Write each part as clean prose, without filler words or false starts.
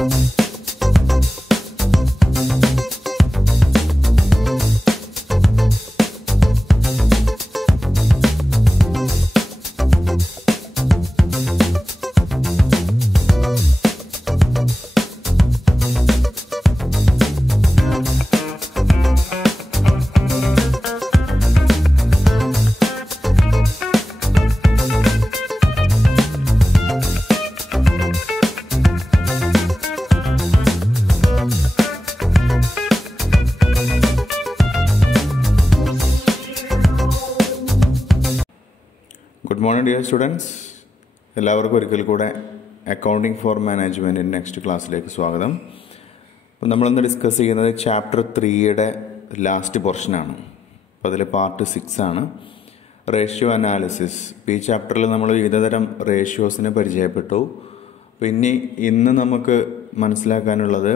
Good morning dear students. എല്ലാവർക്കും ഒരിക്കൽ കൂടെ അക്കൗണ്ടിംഗ് ഫോർ മാനേജ്മെൻറ്റിൻ്റെ നെക്സ്റ്റ് ക്ലാസ്സിലേക്ക് സ്വാഗതം. അപ്പോൾ നമ്മളിന്ന് ഡിസ്കസ് ചെയ്യുന്നത് ചാപ്റ്റർ 3യുടെ ലാസ്റ്റ് പോർഷനാണ്. അപ്പോൾ അതിൽ പാർട്ട് 6 ആണ്, റേഷ്യോ അനാലിസിസ്. ഇപ്പോൾ ഈ ചാപ്റ്ററിൽ നമ്മൾ വിവിധതരം റേഷ്യോസിനെ പരിചയപ്പെട്ടു. പിന്നെ ഇന്ന് നമുക്ക് മനസ്സിലാക്കാനുള്ളത്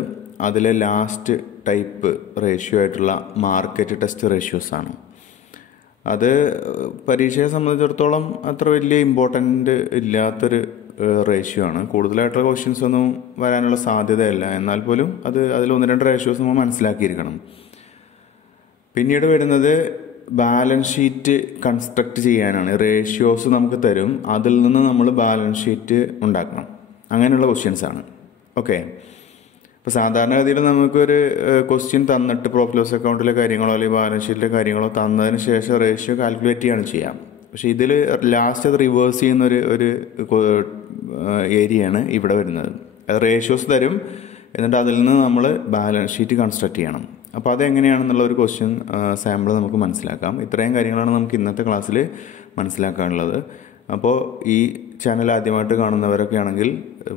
അതിലെ ലാസ്റ്റ് ടൈപ്പ് റേഷ്യോ ആയിട്ടുള്ള മാർക്കറ്റ് ടെസ്റ്റ് റേഷ്യോസാണ്. അത് പരീക്ഷയെ സംബന്ധിച്ചിടത്തോളം അത്ര വലിയ ഇമ്പോർട്ടൻ്റ് ഇല്ലാത്തൊരു റേഷ്യോ ആണ്. കൂടുതലായിട്ടുള്ള ക്വസ്റ്റ്യൻസ് ഒന്നും വരാനുള്ള സാധ്യതയല്ല. എന്നാൽ പോലും അതിൽ 1-2 റേഷ്യോസ് നമ്മൾ മനസ്സിലാക്കിയിരിക്കണം. പിന്നീട് വരുന്നത് ബാലൻസ് ഷീറ്റ് കൺസ്ട്രക്ട് ചെയ്യാനാണ്. റേഷ്യോസ് നമുക്ക് തരും, അതിൽ നിന്ന് നമ്മൾ ബാലൻസ് ഷീറ്റ് ഉണ്ടാക്കണം. അങ്ങനെയുള്ള ക്വസ്റ്റ്യൻസ് ആണ്. ഓക്കെ, ഇപ്പോൾ സാധാരണഗതിയിൽ നമുക്കൊരു ക്വസ്റ്റ്യൻ തന്നിട്ട് പ്രോഫിറ്റ് ലോസ് അക്കൗണ്ടിലെ കാര്യങ്ങളോ അല്ലെങ്കിൽ ബാലൻസ് ഷീറ്റിലെ കാര്യങ്ങളോ തന്നതിന് ശേഷം റേഷ്യോ കാൽക്കുലേറ്റ് ചെയ്യാണ് ചെയ്യാം. പക്ഷേ ഇതിൽ ലാസ്റ്റ് അത് റിവേഴ്സ് ചെയ്യുന്ന ഒരു ഏരിയയാണ് ഇവിടെ വരുന്നത്. അത് റേഷ്യോസ് തരും, എന്നിട്ട് അതിൽ നിന്ന് നമ്മൾ ബാലൻസ് ഷീറ്റ് കൺസ്ട്രക്ട് ചെയ്യണം. അപ്പോൾ അതെങ്ങനെയാണെന്നുള്ള ഒരു ക്വസ്റ്റ്യൻ സാമ്പിൾ നമുക്ക് മനസ്സിലാക്കാം. ഇത്രയും കാര്യങ്ങളാണ് നമുക്ക് ഇന്നത്തെ ക്ലാസ്സിൽ മനസ്സിലാക്കാനുള്ളത്. അപ്പോൾ ഈ ചാനൽ ആദ്യമായിട്ട് കാണുന്നവരൊക്കെ ആണെങ്കിൽ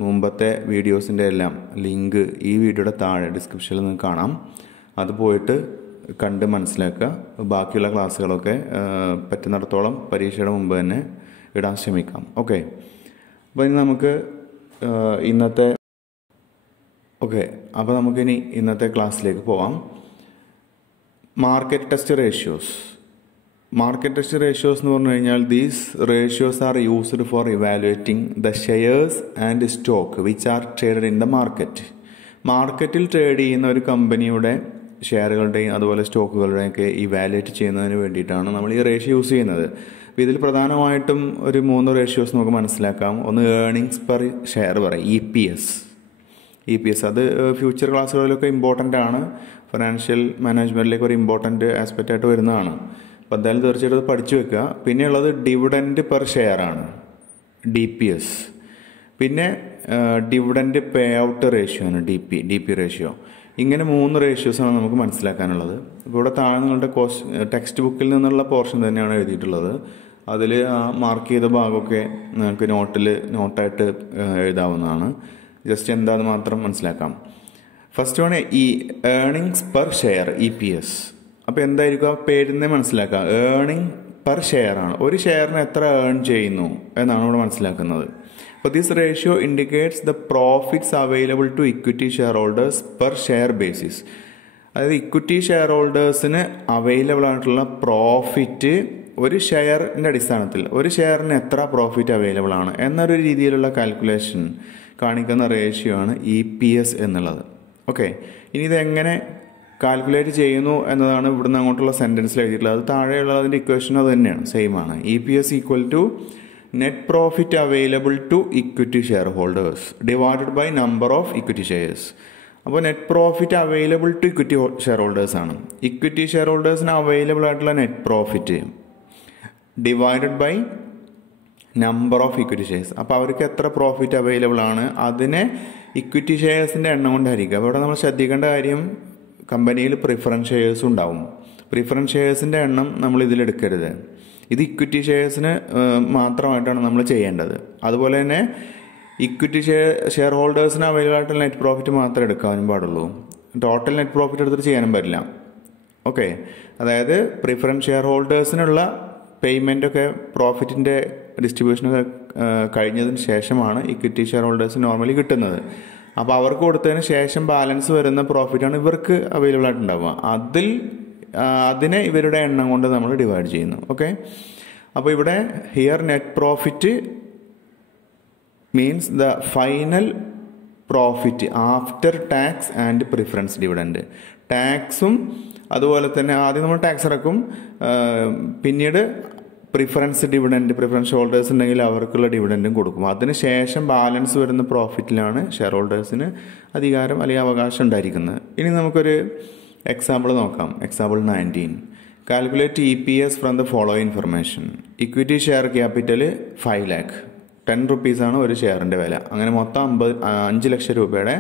മുമ്പത്തെ വീഡിയോസിൻ്റെ എല്ലാം ലിങ്ക് ഈ വീഡിയോയുടെ താഴെ ഡിസ്ക്രിപ്ഷനിൽ നിന്ന് കാണാം. അത് പോയിട്ട് കണ്ട് മനസ്സിലാക്കുക. ബാക്കിയുള്ള ക്ലാസ്സുകളൊക്കെ പറ്റുന്നിടത്തോളം പരീക്ഷയുടെ മുമ്പ് തന്നെ ഇടാൻ ശ്രമിക്കാം. ഓക്കെ, അപ്പോൾ ഇനി നമുക്ക് നമുക്കിനി ഇന്നത്തെ ക്ലാസ്സിലേക്ക് പോവാം. Market test ratios. Market test ratios എന്ന് പറഞ്ഞു കഴിഞ്ഞാൽ these ratios are used for evaluating the shares and stock which are traded in the market. മാർക്കറ്റിൽ ട്രേഡ് ചെയ്യുന്ന ഒരു കമ്പനിയുടെ ഷെയറുകളുടെയും അതുപോലെ സ്റ്റോക്കുകളുടെയൊക്കെ ഇവാലുവേറ്റ് ചെയ്യുന്നതിന് വേണ്ടിയിട്ടാണ് നമ്മൾ ഈ റേഷ്യോ യൂസ് ചെയ്യുന്നത്. അപ്പോൾ ഇതിൽ പ്രധാനമായിട്ടും ഒരു 3 റേഷ്യോസ് നമുക്ക് മനസ്സിലാക്കാം. ഒന്ന് ഏർണിങ്സ് പെർ ഷെയർ പറയും, EPS. അത് ഫ്യൂച്ചർ ക്ലാസ്സുകളിലൊക്കെ ഇമ്പോർട്ടൻ്റ് ആണ്. ഫിനാൻഷ്യൽ മാനേജ്മെൻറ്റിലേക്ക് ഒരു ഇമ്പോർട്ടൻ്റ് ആസ്പെക്റ്റ് ആയിട്ട് വരുന്നതാണ്. അപ്പോൾ എന്തായാലും തീർച്ചയായിട്ടും അത് പഠിച്ചു വെക്കുക. പിന്നെയുള്ളത് ഡിവിഡൻഡ് പെർ ഷെയർ ആണ്, DPS. പിന്നെ ഡിവിഡൻഡ് പേ ഔട്ട് റേഷ്യോ ആണ്, DP റേഷ്യോ. ഇങ്ങനെ 3 റേഷ്യോസാണ് നമുക്ക് മനസ്സിലാക്കാനുള്ളത്. ഇപ്പോൾ ഇവിടെ താഴെ നിങ്ങളുടെ ടെക്സ്റ്റ് ബുക്കിൽ നിന്നുള്ള പോർഷൻ തന്നെയാണ് എഴുതിയിട്ടുള്ളത്. അതിൽ ആ മാർക്ക് ചെയ്ത ഭാഗമൊക്കെ നമുക്ക് നോട്ടായിട്ട് എഴുതാവുന്നതാണ്. ജസ്റ്റ് എന്താണെന്ന് മാത്രം മനസ്സിലാക്കാം. ഫസ്റ്റ് വൺ ഈ ഏർണിങ്സ് പെർ ഷെയർ, EPS. അപ്പോൾ എന്തായിരിക്കും ആ പേരിനെ മനസ്സിലാക്കുക. ഏർണിംഗ് പെർ ഷെയർ ആണ്, ഒരു ഷെയറിന് എത്ര ഏൺ ചെയ്യുന്നു എന്നാണ് ഇവിടെ മനസ്സിലാക്കുന്നത്. അപ്പോൾ this ratio indicates the profits available to equity share holders per share basis. അതായത് ഇക്വിറ്റി ഷെയർ ഹോൾഡേഴ്സിന് അവൈലബിൾ ആയിട്ടുള്ള പ്രോഫിറ്റ് ഒരു ഷെയറിൻ്റെ അടിസ്ഥാനത്തിൽ ഒരു ഷെയറിന് എത്ര പ്രോഫിറ്റ് അവൈലബിൾ ആണ് എന്നൊരു രീതിയിലുള്ള കാൽക്കുലേഷൻ കാണിക്കുന്ന റേഷ്യോ ആണ് EPS എന്നുള്ളത്. ഓക്കെ, ഇനി ഇതെങ്ങനെ കാൽക്കുലേറ്റ് ചെയ്യുന്നു എന്നതാണ് ഇവിടുന്ന് അങ്ങോട്ടുള്ള സെൻറ്റൻസിൽ എഴുതിയിട്ടുള്ളത്. അത് താഴെയുള്ളതിൻ്റെ ഇക്വേഷൻ അത് തന്നെയാണ്, സെയിം ആണ്. EPS equal to net profit available to equity share holders divided by number of equity shares. അപ്പോൾ net profit available to equity share holders ആണ്. ഇക്വിറ്റി ഷെയർ ഹോൾഡേഴ്സിന് അവൈലബിൾ ആയിട്ടുള്ള net profit divided by number of equity shares. അപ്പോൾ അവർക്ക് എത്ര profit available ആണ് അതിനെ equity ഷെയർസിൻ്റെ എണ്ണം കൊണ്ട് ഹരിക്കുക. അപ്പോൾ ഇവിടെ നമ്മൾ ശ്രദ്ധിക്കേണ്ട കാര്യം, കമ്പനിയിൽ പ്രിഫറൻസ് ഷെയർസ് ഉണ്ടാവും. പ്രിഫറൻസ് ഷെയർസിൻ്റെ എണ്ണം നമ്മൾ ഇതിലെടുക്കരുത്. ഇത് ഇക്വിറ്റി ഷെയർസിന് മാത്രമായിട്ടാണ് നമ്മൾ ചെയ്യേണ്ടത്. അതുപോലെ തന്നെ ഇക്വിറ്റി ഷെയർ ഹോൾഡേഴ്സിന് അവൈലബിൾ ആയിട്ടുള്ള നെറ്റ് പ്രോഫിറ്റ് മാത്രമേ എടുക്കാനും പാടുള്ളൂ. ടോട്ടൽ നെറ്റ് പ്രോഫിറ്റ് എടുത്തിട്ട് ചെയ്യാനും പറ്റില്ല. ഓക്കെ, അതായത് പ്രിഫറൻസ് ഷെയർ ഹോൾഡേഴ്സിനുള്ള പേയ്മെൻറ്റൊക്കെ പ്രോഫിറ്റിൻ്റെ ഡിസ്ട്രിബ്യൂഷനൊക്കെ കഴിഞ്ഞതിന് ശേഷമാണ് ഇക്വിറ്റി ഷെയർ ഹോൾഡേഴ്സ് നോർമലി കിട്ടുന്നത്. അപ്പോൾ അവർക്ക് കൊടുത്തതിന് ശേഷം ബാലൻസ് വരുന്ന പ്രോഫിറ്റാണ് ഇവർക്ക് അവൈലബിൾ ആയിട്ടുണ്ടാവുക. അതിനെ ഇവരുടെ എണ്ണം കൊണ്ട് നമ്മൾ ഡിവൈഡ് ചെയ്യുന്നു. ഓക്കെ, അപ്പോൾ ഇവിടെ here net profit means the final profit after tax and preference dividend. ടാക്സും അതുപോലെ തന്നെ ആദ്യം നമ്മൾ ടാക്സ് അടക്കും, പിന്നീട് പ്രിഫറൻസ് ഹോൾഡേഴ്സ് ഉണ്ടെങ്കിൽ അവർക്കുള്ള ഡിവിഡൻഡും കൊടുക്കും. അതിനുശേഷം ബാലൻസ് വരുന്ന പ്രോഫിറ്റിലാണ് ഷെയർ ഹോൾഡേഴ്സിന് അധികാരം അല്ലെങ്കിൽ അവകാശം ഉണ്ടായിരിക്കുന്നത്. ഇനി നമുക്കൊരു എക്സാമ്പിൾ നോക്കാം. Example 19. Calculate EPS from the following information. Equity share capital 5 lakh, 10 rupees ഒരു ഷെയറിൻ്റെ വില. അങ്ങനെ മൊത്തം 5 ലക്ഷം രൂപയുടെ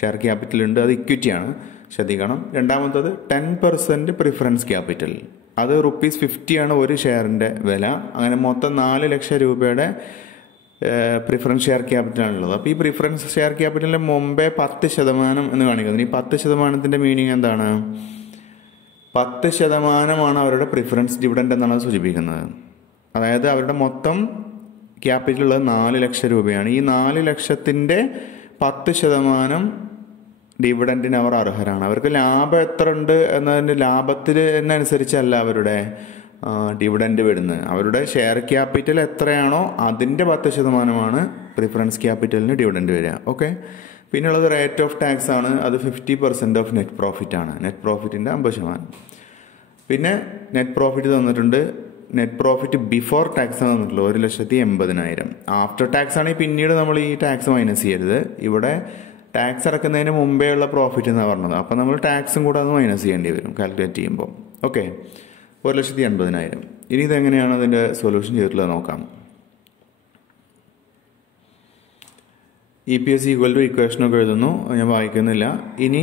ഷെയർ ക്യാപിറ്റൽ ഉണ്ട്. അത് ഇക്വിറ്റിയാണ്, ശ്രദ്ധിക്കണം. രണ്ടാമത്തത് 10% പ്രിഫറൻസ് ക്യാപിറ്റൽ, അത് ₹50 ഒരു ഷെയറിൻ്റെ വില. അങ്ങനെ മൊത്തം 4 ലക്ഷം രൂപയുടെ പ്രിഫറൻസ് ഷെയർ ക്യാപിറ്റലാണുള്ളത്. അപ്പോൾ ഈ പ്രിഫറൻസ് ഷെയർ ക്യാപിറ്റലിൻ്റെ മുമ്പേ 10% എന്ന് കാണിക്കുന്നത്. ഈ 10%ൻ്റെ മീനിങ് എന്താണ്? 10% അവരുടെ പ്രിഫറൻസ് ഡിവിഡൻഡ് എന്നാണ് സൂചിപ്പിക്കുന്നത്. അതായത് അവരുടെ മൊത്തം ക്യാപിറ്റൽ ഉള്ളത് 4 ലക്ഷം രൂപയാണ്. ഈ 4 ലക്ഷത്തിൻ്റെ 10% ഡിവിഡൻഡിന് അവർ അർഹരാണ്. അവർക്ക് ലാഭം എത്ര ഉണ്ട് എന്നതിൻ്റെ ലാഭത്തിനനുസരിച്ചല്ല അവരുടെ ഡിവിഡൻഡ് വരുന്നത്. അവരുടെ ഷെയർ ക്യാപിറ്റൽ എത്രയാണോ അതിൻ്റെ 10% പ്രിഫറൻസ് ക്യാപിറ്റലിന് ഡിവിഡൻഡ് വരിക. ഓക്കെ. പിന്നുള്ളത് റേറ്റ് ഓഫ് ടാക്സ് ആണ്. അത് 50% ഓഫ് നെറ്റ് പ്രോഫിറ്റ് ആണ്. നെറ്റ് പ്രോഫിറ്റിൻ്റെ 50%. പിന്നെ നെറ്റ് പ്രോഫിറ്റ് തന്നിട്ടുണ്ട്. നെറ്റ് പ്രോഫിറ്റ് ബിഫോർ ടാക്സ് ആണ് തന്നിട്ടുള്ളത് 1,80,000. ആഫ്റ്റർ ടാക്സ് ആണെങ്കിൽ പിന്നീട് നമ്മൾ ഈ ടാക്സ് മൈനസ് ചെയ്യരുത്. ഇവിടെ ടാക്സ് അടക്കുന്നതിന് മുമ്പേ ഉള്ള പ്രോഫിറ്റ് എന്നാണ് പറഞ്ഞത്. അപ്പോൾ നമ്മൾ ടാക്സും കൂടെ അത് മൈനസ് ചെയ്യേണ്ടി വരും കാൽക്കുലേറ്റ് ചെയ്യുമ്പോൾ. ഓക്കെ. 1,80,000. ഇനി ഇതെങ്ങനെയാണ് അതിൻ്റെ സൊല്യൂഷൻ ചെയ്തിട്ടുള്ളത് നോക്കാം. EPS = ഇക്വേഷനൊക്കെ എഴുതുന്നു, ഞാൻ വായിക്കുന്നില്ല. ഇനി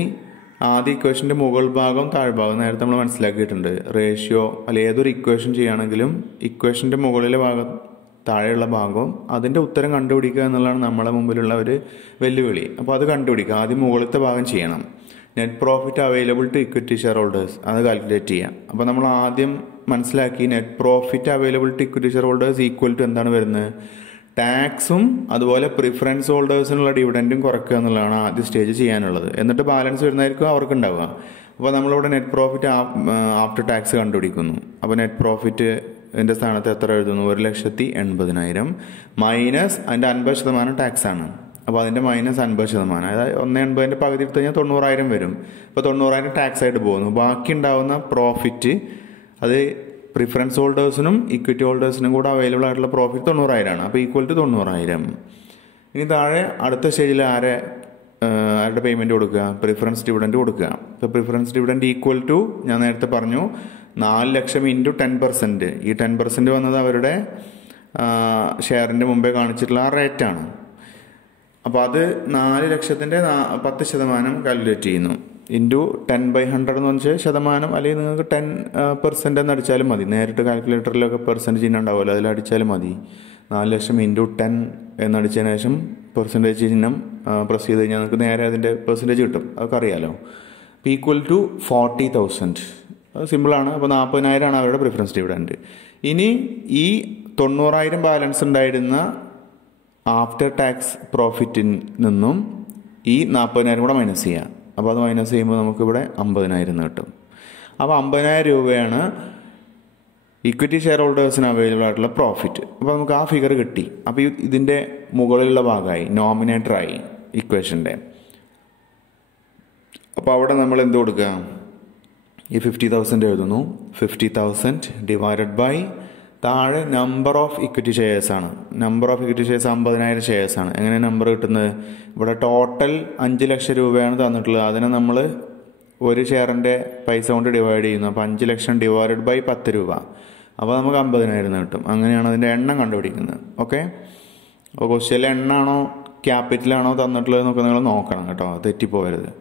ആദ്യ ഇക്വേഷൻ്റെ മുകൾ ഭാഗം താഴ്ഭാഗം നേരത്തെ നമ്മൾ മനസ്സിലാക്കിയിട്ടുണ്ട്. റേഷ്യോ അല്ലെ ഏതൊരു ഇക്വേഷൻ ചെയ്യുകയാണെങ്കിലും ഇക്വേഷൻ്റെ മുകളിലെ ഭാഗം താഴെയുള്ള ഭാഗവും അതിൻ്റെ ഉത്തരം കണ്ടുപിടിക്കുക എന്നുള്ളതാണ് നമ്മളെ മുമ്പിലുള്ള ഒരു വെല്ലുവിളി. അപ്പോൾ അത് കണ്ടുപിടിക്കുക. ആദ്യം മുകളിലത്തെ ഭാഗം ചെയ്യണം. Net profit available to equity share holders അത് കാൽക്കുലേറ്റ് ചെയ്യാം. അപ്പോൾ നമ്മൾ ആദ്യം മനസ്സിലാക്കി net profit available to equity share holders equal to എന്താണ് വരുന്നത്? ടാക്സും അതുപോലെ പ്രിഫറൻസ് ഹോൾഡേഴ്സിനുള്ള ഡിവിഡൻഡും കുറയ്ക്കുക എന്നുള്ളതാണ് ആദ്യ സ്റ്റേജ് ചെയ്യാനുള്ളത്. എന്നിട്ട് ബാലൻസ് വരുന്നതായിരിക്കും അവർക്ക് ഉണ്ടാവുക. അപ്പോൾ നമ്മളിവിടെ നെറ്റ് പ്രോഫിറ്റ് ആഫ്റ്റർ ടാക്സ് കണ്ടുപിടിക്കുന്നു. അപ്പോൾ നെറ്റ് പ്രോഫിറ്റ് എൻ്റെ സ്ഥാനത്ത് എത്ര എഴുതുന്നു? 1,80,000 മൈനസ് അതിൻ്റെ 50% ടാക്സ് ആണ്. അപ്പോൾ അതിൻ്റെ മൈനസ് 50%, അതായത് 1,80,000 പകുതി എടുത്ത് കഴിഞ്ഞാൽ 90,000 വരും. അപ്പോൾ 90,000 ടാക്സ് ആയിട്ട് പോകുന്നു. ബാക്കി ഉണ്ടാവുന്ന പ്രോഫിറ്റ് അത് പ്രിഫറൻസ് ഹോൾഡേഴ്സിനും ഇക്വിറ്റി ഹോൾഡേഴ്സിനും കൂടെ അവൈലബിൾ ആയിട്ടുള്ള പ്രോഫിറ്റ് 90,000 അപ്പോൾ ഈക്വൽ ടു 90,000. ഇനി താഴെ അടുത്ത സ്റ്റേജിൽ ആരുടെ പേയ്മെൻറ്റ് കൊടുക്കുക? പ്രിഫറൻസ് ഡിവിഡൻഡ് കൊടുക്കുക. ഇപ്പോൾ പ്രിഫറൻസ് ഡിവിഡൻഡ് ഈക്വൽ ടു ഞാൻ നേരത്തെ പറഞ്ഞു 4 ലക്ഷം ഇൻറ്റു 10%. ഈ 10% വന്നത് അവരുടെ ഷെയറിൻ്റെ മുമ്പേ കാണിച്ചിട്ടുള്ള ആ റേറ്റാണ്. അപ്പോൾ അത് 4 ലക്ഷത്തിൻ്റെ 10% കാൽക്കുലേറ്റ് ചെയ്യുന്നു. ഇൻറ്റു 10/100 എന്ന് വെച്ചാൽ ശതമാനം, അല്ലെങ്കിൽ നിങ്ങൾക്ക് 10% എന്ന് അടിച്ചാലും മതി. നേരിട്ട് കാൽക്കുലേറ്ററിലൊക്കെ പെർസെൻറ്റേജ് ചിഹ്നം ഉണ്ടാവുമല്ലോ, അതിലടിച്ചാലും മതി. 4 ലക്ഷം ഇൻറ്റു 10 എന്നടിച്ചതിന് ശേഷം പെർസെൻറ്റേജ് ചിഹ്നം പ്രസ് ചെയ്ത് കഴിഞ്ഞാൽ നിങ്ങൾക്ക് നേരെ അതിൻ്റെ പെർസെൻറ്റേജ് കിട്ടും. അതൊക്കെ അറിയാലോ. അപ്പോൾ ഈക്വൽ ടു 40,000. അത് സിമ്പിളാണ്. അപ്പോൾ 40,000 അവരുടെ പ്രിഫറൻസ് ഡിവിഡൻഡ്. ഇനി ഈ 90,000 ബാലൻസ് ഉണ്ടായിരുന്ന ആഫ്റ്റർ ടാക്സ് പ്രോഫിറ്റിൽ നിന്നും ഈ 40,000 കൂടെ മൈനസ് ചെയ്യുക. അപ്പോൾ അത് മൈനസ് ചെയ്യുമ്പോൾ നമുക്കിവിടെ 50,000 കിട്ടും. അപ്പോൾ 50,000 രൂപയാണ് ഇക്വിറ്റി ഷെയർ ഹോൾഡേഴ്സിന് അവൈലബിൾ ആയിട്ടുള്ള പ്രോഫിറ്റ്. അപ്പോൾ നമുക്ക് ആ ഫിഗർ കിട്ടി. അപ്പോൾ ഇതിൻ്റെ മുകളിലുള്ള ഭാഗമായി നോമിനേറ്ററായി ഇക്വേഷൻ്റെ. അപ്പോൾ അവിടെ നമ്മൾ എന്ത് കൊടുക്കുക? ഈ 50,000 എഴുതുന്നു. 50,000 ഡിവൈഡഡ് ബൈ താഴെ നമ്പർ ഓഫ് ഇക്വിറ്റി ഷെയർസ് ആണ്. Number of equity shares 50,000 shares ആണ്. എങ്ങനെ നമ്പർ കിട്ടുന്നത്? ഇവിടെ ടോട്ടൽ 5 ലക്ഷം രൂപയാണ് തന്നിട്ടുള്ളത്. അതിനെ നമ്മൾ ഒരു ഷെയറിൻ്റെ പൈസ കൊണ്ട് ഡിവൈഡ് ചെയ്യുന്നു. അപ്പോൾ 5 ലക്ഷം ഡിവൈഡഡ് ബൈ 10 രൂപ. അപ്പോൾ നമുക്ക് 50,000 കിട്ടും. അങ്ങനെയാണ് അതിൻ്റെ എണ്ണം കണ്ടുപിടിക്കുന്നത്. ഓക്കെ. അപ്പോൾ ക്വസ്റ്റ്യനിലെ എണ്ണാണോ ക്യാപിറ്റലാണോ തന്നിട്ടുള്ളത് എന്നൊക്കെ നിങ്ങൾ നോക്കണം കേട്ടോ, തെറ്റിപ്പോകരുത്.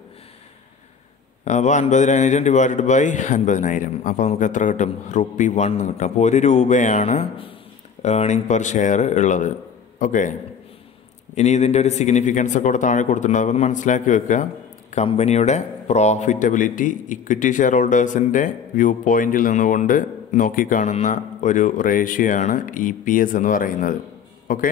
അപ്പോൾ 50,000 ഡിവൈഡഡ് ബൈ 50,000. അപ്പോൾ നമുക്ക് എത്ര കിട്ടും? ₹1 കിട്ടും. അപ്പോൾ 1 രൂപയാണ് ഏർണിംഗ് പെർ ഷെയർ ഉള്ളത്. ഓക്കെ. ഇനി ഇതിൻ്റെ ഒരു സിഗ്നിഫിക്കൻസ് ഒക്കെ ഇവിടെ താഴെ കൊടുത്തിട്ടുണ്ട്. അതൊക്കെ മനസ്സിലാക്കി വെക്കുക. കമ്പനിയുടെ പ്രോഫിറ്റബിലിറ്റി ഇക്വിറ്റി ഷെയർ ഹോൾഡേഴ്സിൻ്റെ വ്യൂ പോയിന്റിൽ നിന്നുകൊണ്ട് നോക്കിക്കാണുന്ന ഒരു റേഷ്യോ ആണ് EPS എന്ന് പറയുന്നത്. ഓക്കെ.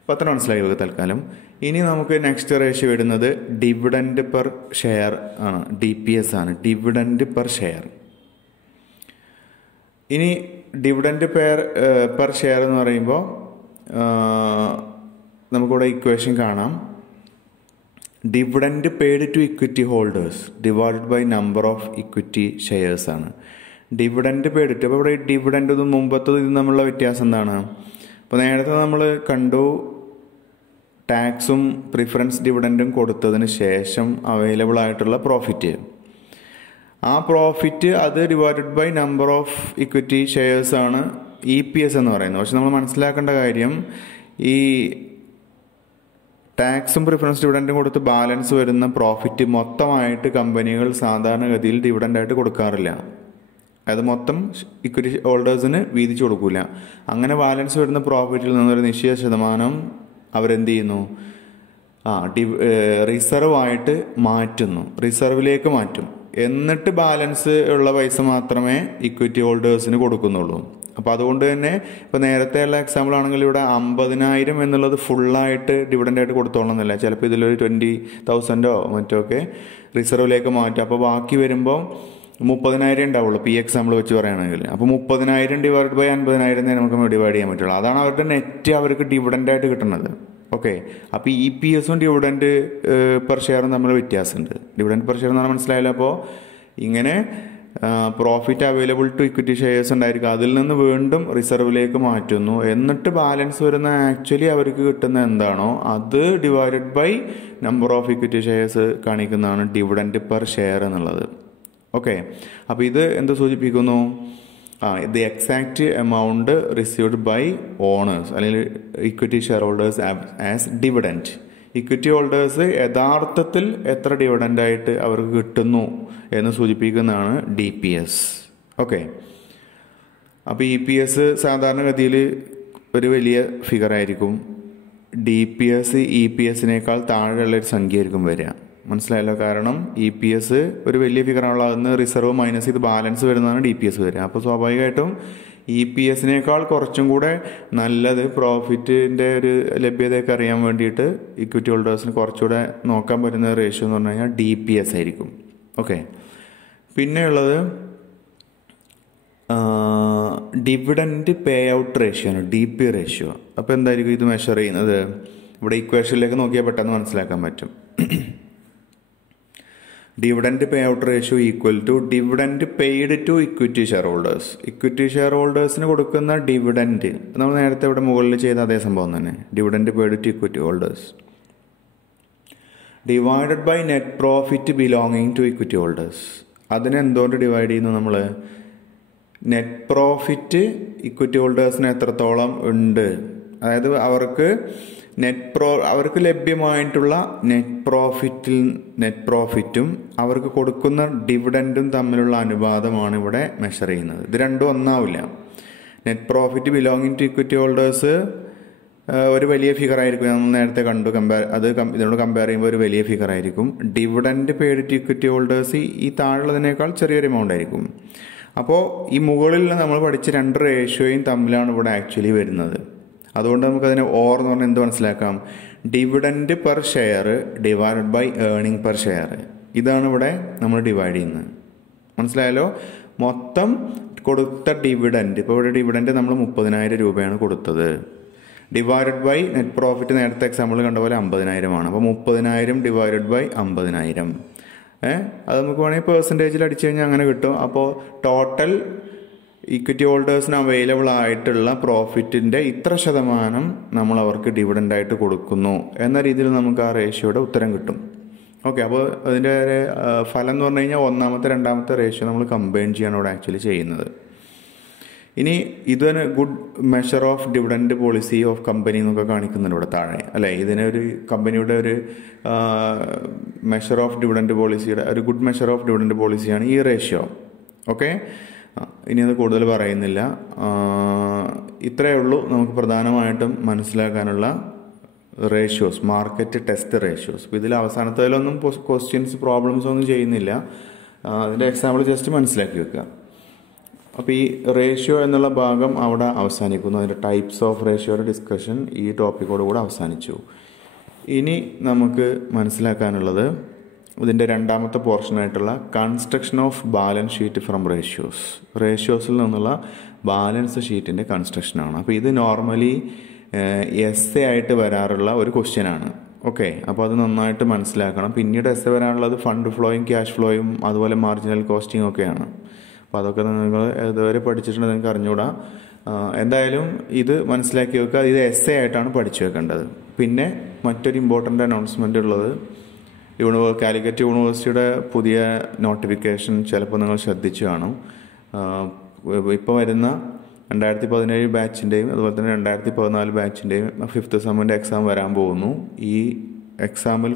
അപ്പോൾ അത്ര മനസ്സിലാക്കി വെക്കുക തൽക്കാലം. ഇനി നമുക്ക് നെക്സ്റ്റ് റേഷ്യോ ഇടുന്നത് ഡിവിഡൻഡ് പെർ ഷെയർ ആണ്, DPS ആണ്, ഡിവിഡൻഡ് പെർ ഷെയർ. ഇനി ഡിവിഡൻഡ് പെർ ഷെയർ എന്ന് പറയുമ്പോൾ നമുക്കിവിടെ ഇക്വേഷൻ കാണാം. Dividend paid to equity holders divided by number of equity shares ആണ്. ഡിവിഡൻഡ് പെയ്ഡ് ടു, അപ്പോൾ ഇവിടെ ഡിവിഡൻഡ് ഇതും മുമ്പത്തത് ഇത് തമ്മിലുള്ള വ്യത്യാസം എന്താണ്? അപ്പോൾ നേരത്തെ നമ്മൾ കണ്ടു ടാക്സും പ്രിഫറൻസ് ഡിവിഡൻഡും കൊടുത്തതിന് ശേഷം അവൈലബിൾ ആയിട്ടുള്ള പ്രോഫിറ്റ്, ആ പ്രോഫിറ്റ് അത് divided by number of equity shares ആണ് EPS എന്ന് പറയുന്നത്. പക്ഷെ നമ്മൾ മനസ്സിലാക്കേണ്ട കാര്യം, ഈ ടാക്സും പ്രിഫറൻസ് ഡിവിഡൻഡും കൊടുത്ത് ബാലൻസ് വരുന്ന പ്രോഫിറ്റ് മൊത്തമായിട്ട് കമ്പനികൾ സാധാരണഗതിയിൽ ഡിവിഡൻഡായിട്ട് കൊടുക്കാറില്ല. അത് മൊത്തം ഇക്വിറ്റി ഹോൾഡേഴ്സിന് വീതിച്ചു കൊടുക്കില്ല. അങ്ങനെ ബാലൻസ് വരുന്ന പ്രോഫിറ്റിൽ നിന്നൊരു നിശ്ചിത ശതമാനം അവരെന്ത് ചെയ്യുന്നു, റിസർവ് ആയിട്ട് മാറ്റുന്നു, റിസർവിലേക്ക് മാറ്റും. എന്നിട്ട് ബാലൻസ് ഉള്ള പൈസ മാത്രമേ ഇക്വിറ്റി ഹോൾഡേഴ്സിന് കൊടുക്കുന്നുള്ളൂ. അപ്പോൾ അതുകൊണ്ട് തന്നെ ഇപ്പോൾ നേരത്തെ ഉള്ള എക്സാമ്പിൾ ആണെങ്കിൽ ഇവിടെ 50,000 എന്നുള്ളത് ഫുള്ളായിട്ട് ഡിവിഡൻഡായിട്ട് കൊടുത്തോളണമെന്നില്ല. ചിലപ്പോൾ ഇതിലൊരു 20,000 മറ്റോ ഒക്കെ റിസർവിലേക്ക് മാറ്റും. അപ്പോൾ ബാക്കി വരുമ്പോൾ 30,000 ഉണ്ടാവുള്ളൂ. ഇപ്പോൾ ഈ എക്സാമ്പിൾ വെച്ച് പറയുകയാണെങ്കിൽ അപ്പോൾ 30,000 ഡിവൈഡ് ബൈ 50,000 നമുക്ക് ഡിവൈഡ് ചെയ്യാൻ പറ്റുള്ളൂ. അതാണ് അവരുടെ നെറ്റ് അവർക്ക് ഡിവിഡൻഡായിട്ട് കിട്ടുന്നത്. ഓക്കെ, അപ്പോൾ EPSും ഡിവിഡൻഡ് പെർ ഷെയറും തമ്മിൽ വ്യത്യാസമുണ്ട്. ഡിവിഡൻഡ് പെർ ഷെയർ എന്ന് പറഞ്ഞാൽ മനസ്സിലായില്ല. അപ്പോൾ ഇങ്ങനെ profit available to equity shares ഉണ്ടായിരിക്കും, അതിൽ നിന്ന് വീണ്ടും റിസർവിലേക്ക് മാറ്റുന്നു. എന്നിട്ട് ബാലൻസ് വരുന്ന ആക്ച്വലി അവർക്ക് കിട്ടുന്ന എന്താണോ അത് divided by number of equity shares കാണിക്കുന്നതാണ് ഡിവിഡൻഡ് പെർ ഷെയർ എന്നുള്ളത്. ഓക്കെ, അപ്പോൾ ഇത് എന്ത് സൂചിപ്പിക്കുന്നു? The exact amount received by owners അല്ലെങ്കിൽ equity share holders as dividend. Equity holders യഥാർത്ഥത്തിൽ എത്ര ഡിവിഡൻഡായിട്ട് അവർക്ക് കിട്ടുന്നു എന്ന് സൂചിപ്പിക്കുന്നതാണ് DPS. ഓക്കെ, അപ്പോൾ EPS സാധാരണഗതിയിൽ ഒരു വലിയ ഫിഗർ ആയിരിക്കും. DPS EPSനേക്കാൾ താഴെയുള്ളൊരു സംഖ്യ ആയിരിക്കും വരിക. മനസ്സിലായല്ലോ? കാരണം EPS ഒരു വലിയ ഫിഗറാണല്ലോ, അതിന് റിസർവ് മൈനസ് ചെയ്ത് ബാലൻസ് വരുന്നതാണ് DPS വരിക. അപ്പോൾ സ്വാഭാവികമായിട്ടും EPSനേക്കാൾ കുറച്ചും കൂടെ നല്ലത് പ്രോഫിറ്റിൻ്റെ ഒരു ലഭ്യതയൊക്കെ അറിയാൻ വേണ്ടിയിട്ട് ഇക്വിറ്റി ഹോൾഡേഴ്സിന് കുറച്ചുകൂടെ നോക്കാൻ പറ്റുന്ന റേഷ്യോ എന്ന് പറഞ്ഞു കഴിഞ്ഞാൽ DPS ആയിരിക്കും. ഓക്കെ, പിന്നെയുള്ളത് ഡിവിഡൻഡ് പേ ഔട്ട് റേഷ്യോ ആണ്, DP റേഷ്യോ. അപ്പോൾ എന്തായിരിക്കും ഇത് മെഷർ ചെയ്യുന്നത്? ഇവിടെ ഇക്വേഷനിലേക്ക് നോക്കിയാൽ പെട്ടെന്ന് മനസ്സിലാക്കാൻ പറ്റും. Dividend pay out ratio equal to dividend paid to equity share holders. Equity share ഹോൾഡേഴ്സിന് കൊടുക്കുന്ന ഡിവിഡൻഡ് നമ്മൾ നേരത്തെ ഇവിടെ മുകളിൽ ചെയ്ത അതേ സംഭവം തന്നെ, dividend paid to equity holders divided by net profit belonging to equity holders. അതിനെ എന്തുകൊണ്ട് ഡിവൈഡ് ചെയ്യുന്നു നമ്മൾ? നെറ്റ് പ്രോഫിറ്റ് ഇക്വിറ്റി ഹോൾഡേഴ്സിന് എത്രത്തോളം ഉണ്ട്, അതായത് അവർക്ക് ലഭ്യമായിട്ടുള്ള നെറ്റ് പ്രോഫിറ്റും അവർക്ക് കൊടുക്കുന്ന ഡിവിഡൻഡും തമ്മിലുള്ള അനുപാതമാണ് ഇവിടെ മെഷർ ചെയ്യുന്നത്. ഇത് രണ്ടും ഒന്നാവില്ല. Net profit belonging to equity holders ഒരു വലിയ ഫിഗർ ആയിരിക്കും, നമ്മൾ നേരത്തെ കണ്ടു. ഇതിനോട് കമ്പയർ ചെയ്യുമ്പോൾ ഒരു വലിയ ഫിഗർ ആയിരിക്കും. Dividend paid to equity holders ഈ താഴെയുള്ളതിനേക്കാൾ ചെറിയൊരു എമൗണ്ട് ആയിരിക്കും. അപ്പോൾ ഈ മുകളിൽ നമ്മൾ പഠിച്ച രണ്ട് റേഷ്യോയും തമ്മിലാണ് ഇവിടെ ആക്ച്വലി വരുന്നത്. അതുകൊണ്ട് നമുക്കതിനെ ഓർ എന്ന് പറഞ്ഞാൽ എന്ത് മനസ്സിലാക്കാം? Dividend per share divided by earning per share. ഇതാണ് ഇവിടെ നമ്മൾ ഡിവൈഡ് ചെയ്യുന്നത്. മനസ്സിലായല്ലോ? മൊത്തം കൊടുത്ത ഡിവിഡൻഡ്, ഇപ്പോൾ ഇവിടെ ഡിവിഡൻഡ് നമ്മൾ 30,000 രൂപയാണ് കൊടുത്തത്, ഡിവൈഡഡ് ബൈ നെറ്റ് പ്രോഫിറ്റ് നേരത്തെ എക്സാമ്പിൾ കണ്ട പോലെ 50,000 അപ്പോൾ 30,000 ഡിവൈഡഡ് ബൈ 50,000. അത് നമുക്ക് വേണമെങ്കിൽ പെർസെൻറ്റേജിൽ അടിച്ചു കഴിഞ്ഞാൽ അങ്ങനെ കിട്ടും. അപ്പോൾ ടോട്ടൽ ഇക്വിറ്റി ഹോൾഡേഴ്സിന് അവൈലബിൾ ആയിട്ടുള്ള പ്രോഫിറ്റിൻ്റെ ഇത്ര ശതമാനം നമ്മൾ അവർക്ക് ഡിവിഡൻഡായിട്ട് കൊടുക്കുന്നു എന്ന രീതിയിൽ നമുക്ക് ആ റേഷ്യോയുടെ ഉത്തരം കിട്ടും. ഓക്കെ, അപ്പോൾ അതിൻ്റെ ഫലം എന്ന് പറഞ്ഞു കഴിഞ്ഞാൽ ഒന്നാമത്തെ രണ്ടാമത്തെ റേഷ്യോ നമ്മൾ കമ്പൈൻ ചെയ്യാണ് ഇവിടെ ആക്ച്വലി ചെയ്യുന്നത്. ഇനി ഇതിന് good measure of dividend policy of company എന്നൊക്കെ കാണിക്കുന്നുണ്ട് ഇവിടെ താഴെ, അല്ലേ? ഇതിനൊരു കമ്പനിയുടെ ഒരു മെഷർ ഓഫ് ഡിവിഡൻഡ് പോളിസിയുടെ ഒരു ഗുഡ് മെഷർ ഓഫ് ഡിവിഡൻഡ് പോളിസിയാണ് ഈ റേഷ്യോ. ഓക്കെ, ഇനി അത് കൂടുതൽ പറയുന്നില്ല. ഇത്രയേ ഉള്ളൂ നമുക്ക് പ്രധാനമായിട്ടും മനസ്സിലാക്കാനുള്ള റേഷ്യോസ്, മാർക്കറ്റ് ടെസ്റ്റ് റേഷ്യോസ്. ഇതിൽ അവസാനത്തേലൊന്നും ക്വസ്റ്റ്യൻസ് പ്രോബ്ലംസ് ഒന്നും ചെയ്യുന്നില്ല. അതിൻ്റെ എക്സാമ്പിൾ ജസ്റ്റ് മനസ്സിലാക്കി വെക്കുക. അപ്പോൾ ഈ റേഷ്യോ എന്നുള്ള ഭാഗം അവിടെ അവസാനിക്കുന്നു. അതിൻ്റെ ടൈപ്സ് ഓഫ് റേഷ്യോയുടെ ഡിസ്കഷൻ ഈ ടോപ്പിക്കോട് കൂടെ അവസാനിച്ചു. ഇനി നമുക്ക് മനസ്സിലാക്കാനുള്ളത് ഇതിൻ്റെ രണ്ടാമത്തെ പോർഷനായിട്ടുള്ള construction of balance sheet from റേഷ്യോസിൽ നിന്നുള്ള ബാലൻസ് ഷീറ്റിൻ്റെ കൺസ്ട്രക്ഷനാണ്. അപ്പോൾ ഇത് നോർമലി എസ്സേ ആയിട്ട് വരാറുള്ള ഒരു ക്വസ്റ്റ്യനാണ്. ഓക്കെ, അപ്പോൾ അത് നന്നായിട്ട് മനസ്സിലാക്കണം. പിന്നീട് എസ് വരാനുള്ളത് ഫണ്ട് ഫ്ലോയും ക്യാഷ് ഫ്ലോയും അതുപോലെ മാർജിനൽ കോസ്റ്റിംഗ് ഒക്കെയാണ്. അപ്പോൾ അതൊക്കെ നിങ്ങൾ ഇതുവരെ പഠിച്ചിട്ടുണ്ടെങ്കിൽ നിങ്ങൾക്ക് അറിഞ്ഞുകൂടാ. എന്തായാലും ഇത് മനസ്സിലാക്കി വെക്കുക. ഇത് എസ് ആയിട്ടാണ് പഠിച്ചു വെക്കേണ്ടത്. പിന്നെ മറ്റൊരു ഇമ്പോർട്ടൻ്റ് അനൗൺസ്മെൻ്റ് ഉള്ളത്, കാലിക്കറ്റ് യൂണിവേഴ്സിറ്റിയുടെ പുതിയ നോട്ടിഫിക്കേഷൻ ചിലപ്പോൾ നിങ്ങൾ ശ്രദ്ധിച്ചു കാണും. ഇപ്പോൾ വരുന്ന 2017 ബാച്ചിൻ്റെയും അതുപോലെ തന്നെ 2014 ബാച്ചിൻ്റെയും 5th സെമ്മിൻ്റെ എക്സാം വരാൻ പോകുന്നു. ഈ എക്സാമിൽ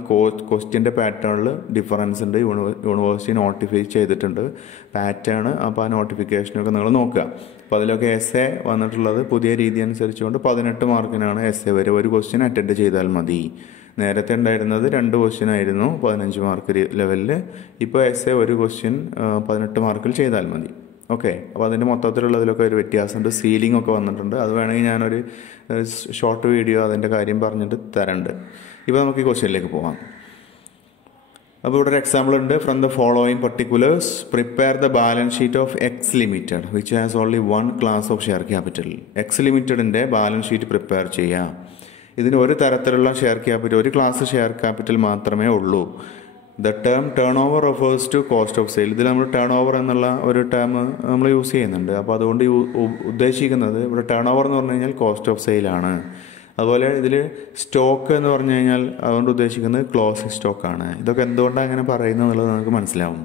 ക്വസ്റ്റ്യൻ്റെ പാറ്റേണിൽ ഡിഫറൻസ് ഉണ്ട്. യൂണിവേഴ്സിറ്റി നോട്ടിഫൈ ചെയ്തിട്ടുണ്ട് പാറ്റേൺ. അപ്പോൾ ആ നോട്ടിഫിക്കേഷനൊക്കെ നിങ്ങൾ നോക്കുക. അപ്പോൾ അതിലൊക്കെ എസ് എ വന്നിട്ടുള്ളത് പുതിയ രീതി അനുസരിച്ചുകൊണ്ട് 18 മാർക്കിനാണ് എസ് എ വരെ. ഒരു ക്വസ്റ്റ്യൻ അറ്റൻഡ് ചെയ്താൽ മതി. നേരത്തെ ഉണ്ടായിരുന്നത് 2 ക്വസ്റ്റ്യൻ ആയിരുന്നു 15 മാർക്ക് ലെവലിൽ. ഇപ്പോൾ എസ് എ ഒരു ക്വസ്റ്റ്യൻ 18 മാർക്കിൽ ചെയ്താൽ മതി. ഓക്കെ, അപ്പോൾ അതിൻ്റെ മൊത്തത്തിലുള്ളതിലൊക്കെ ഒരു വ്യത്യാസമുണ്ട്. സീലിംഗ് ഒക്കെ വന്നിട്ടുണ്ട്. അത് വേണമെങ്കിൽ ഞാനൊരു ഷോർട്ട് വീഡിയോ അതിൻ്റെ കാര്യം പറഞ്ഞിട്ട് തരണ്ട്. ഇപ്പോൾ നമുക്ക് ഈ ക്വസ്റ്റ്യനിലേക്ക് പോകാം. അപ്പോൾ ഇവിടെ ഒരു എക്സാമ്പിൾ ഉണ്ട്. From the following particulars prepare the balance sheet of X limited which has only 1 class of share capital. X ലിമിറ്റഡിൻ്റെ ബാലൻസ് ഷീറ്റ് പ്രിപ്പയർ ചെയ്യാം. ഇതിന് ഒരു തരത്തിലുള്ള ഷെയർ ക്യാപിറ്റൽ, ഒരു ക്ലാസ് ഷെയർ ക്യാപിറ്റൽ മാത്രമേ ഉള്ളൂ. The term turnover refers to cost of sale. ഇതിൽ നമ്മൾ ടേൺ ഓവർ എന്നുള്ള ഒരു ടേം നമ്മൾ യൂസ് ചെയ്യുന്നുണ്ട്. അപ്പോൾ അതുകൊണ്ട് ഉദ്ദേശിക്കുന്നത് ഇവിടെ ടേൺ ഓവർ എന്ന് പറഞ്ഞു കഴിഞ്ഞാൽ കോസ്റ്റ് ഓഫ് സെയിലാണ്. അതുപോലെ ഇതിൽ സ്റ്റോക്ക് എന്ന് പറഞ്ഞു കഴിഞ്ഞാൽ അതുകൊണ്ട് ഉദ്ദേശിക്കുന്നത് ക്ലോസിംഗ് സ്റ്റോക്കാണ്. ഇതൊക്കെ എന്തുകൊണ്ടാണ് അങ്ങനെ പറയുന്നത് എന്നുള്ളത് നമുക്ക് മനസ്സിലാവും.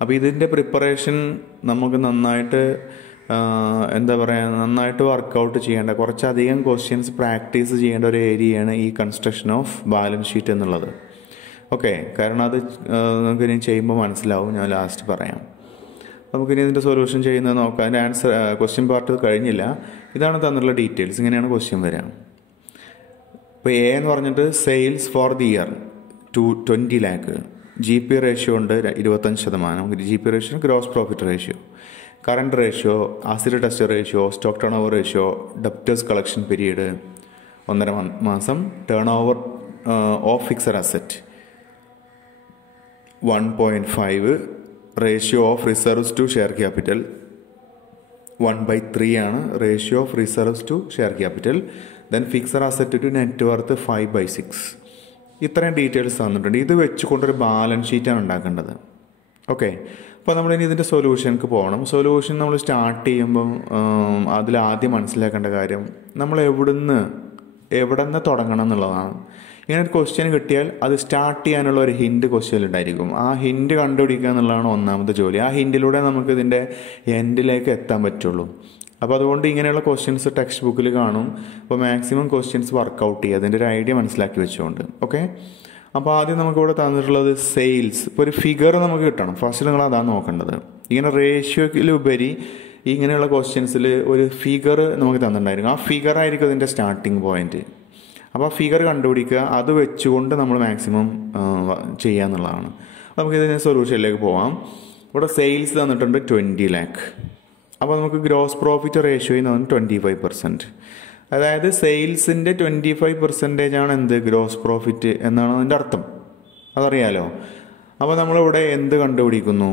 അപ്പോൾ ഇതിൻ്റെ പ്രിപ്പറേഷൻ നമുക്ക് നന്നായിട്ട് നന്നായിട്ട് വർക്കൗട്ട് ചെയ്യേണ്ട, കുറച്ചധികം ക്വസ്റ്റ്യൻസ് പ്രാക്ടീസ് ചെയ്യേണ്ട ഒരു ഏരിയയാണ് ഈ കൺസ്ട്രക്ഷൻ ഓഫ് ബാലൻസ് ഷീറ്റ് എന്നുള്ളത്. ഓക്കെ, കാരണം അത് നമുക്ക് ഇനി ചെയ്യുമ്പോൾ മനസ്സിലാവും. ഞാൻ ലാസ്റ്റ് പറയാം. നമുക്കിനി ഇതിൻ്റെ സൊല്യൂഷൻ ചെയ്യുന്നത് നോക്കാം. അതിൻ്റെ ആൻസർ ക്വസ്റ്റ്യൻ പാർട്ട് കഴിഞ്ഞില്ല. ഇതാണ് തന്നിട്ടുള്ള ഡീറ്റെയിൽസ്. ഇങ്ങനെയാണ് ക്വസ്റ്റ്യൻ വരാം. ഇപ്പോൾ എ എന്ന് പറഞ്ഞിട്ട് sales for the year 20 lakh. G P ratio ഉണ്ട് 25%. G P ratio gross profit ratio. Current ratio, acid test ratio, stock turn over ratio, debtors collection period 1.5 മാസം, turn over of fixed asset 1.5, ratio of reserves to share capital 1/3 ആണ് ratio of reserves to share capital. Then fixed asset to net worth 5/6. ഇത്രയും details തന്നിട്ടുണ്ട്. ഇത് വെച്ചുകൊണ്ടൊരു balance ഷീറ്റാണ് ഉണ്ടാക്കേണ്ടത്. Okay, അപ്പോൾ നമ്മളിനി ഇതിൻ്റെ സൊല്യൂഷനിലേക്ക് പോകണം. സൊല്യൂഷൻ നമ്മൾ സ്റ്റാർട്ട് ചെയ്യുമ്പം അതിലാദ്യം മനസ്സിലാക്കേണ്ട കാര്യം നമ്മൾ എവിടെ നിന്ന് തുടങ്ങണം എന്നുള്ളതാണ്. ഇങ്ങനെ ഒരു ക്വസ്റ്റ്യൻ കിട്ടിയാൽ അത് സ്റ്റാർട്ട് ചെയ്യാനുള്ള ഒരു ഹിൻഡ് ക്വസ്റ്റ്യൻ ഉണ്ടായിരിക്കും. ആ ഹിൻഡ് കണ്ടുപിടിക്കുക എന്നുള്ളതാണ് ഒന്നാമത്തെ ജോലി. ആ ഹിൻഡിലൂടെ നമുക്ക് ഇതിൻ്റെ എൻഡിലേക്ക് എത്താൻ പറ്റുള്ളൂ. അപ്പോൾ അതുകൊണ്ട് ഇങ്ങനെയുള്ള ക്വസ്റ്റ്യൻസ് ടെക്സ്റ്റ് ബുക്കിൽ കാണും. അപ്പോൾ മാക്സിമം ക്വസ്റ്റ്യൻസ് വർക്കൗട്ട് ചെയ്യുക, അതിൻ്റെ ഒരു ഐഡിയ മനസ്സിലാക്കി വെച്ചുകൊണ്ട്. ഓക്കെ, അപ്പോൾ ആദ്യം നമുക്കിവിടെ തന്നിട്ടുള്ളത് സെയിൽസ്. ഇപ്പോൾ ഒരു ഫിഗർ നമുക്ക് കിട്ടണം. ഫസ്റ്റ് നിങ്ങൾ അതാണ് നോക്കേണ്ടത്. ഇങ്ങനെ റേഷ്യോയിലുപരി ഇങ്ങനെയുള്ള ക്വസ്റ്റ്യൻസിൽ ഒരു ഫിഗർ നമുക്ക് തന്നിട്ടുണ്ടായിരിക്കും. ആ ഫിഗർ ആയിരിക്കും ഇതിൻ്റെ സ്റ്റാർട്ടിങ് പോയിന്റ്. അപ്പോൾ ആ ഫിഗർ കണ്ടുപിടിക്കുക, അത് വെച്ചുകൊണ്ട് നമ്മൾ മാക്സിമം ചെയ്യുക എന്നുള്ളതാണ്. നമുക്ക് ഇതിൻ്റെ സൊല്യൂഷനിലേക്ക് പോവാം. ഇവിടെ സെയിൽസ് തന്നിട്ടുണ്ട് 20 lakh. അപ്പോൾ നമുക്ക് ഗ്രോസ് പ്രോഫിറ്റ് റേഷ്യോ എന്ന് പറഞ്ഞാൽ 25%. അതായത് സെയിൽസിൻ്റെ 25% ആണ് എന്ത് ഗ്രോസ് പ്രോഫിറ്റ് എന്നാണ് അതിൻ്റെ അർത്ഥം. അതറിയാലോ. അപ്പോൾ നമ്മളിവിടെ എന്ത് കണ്ടുപിടിക്കുന്നു?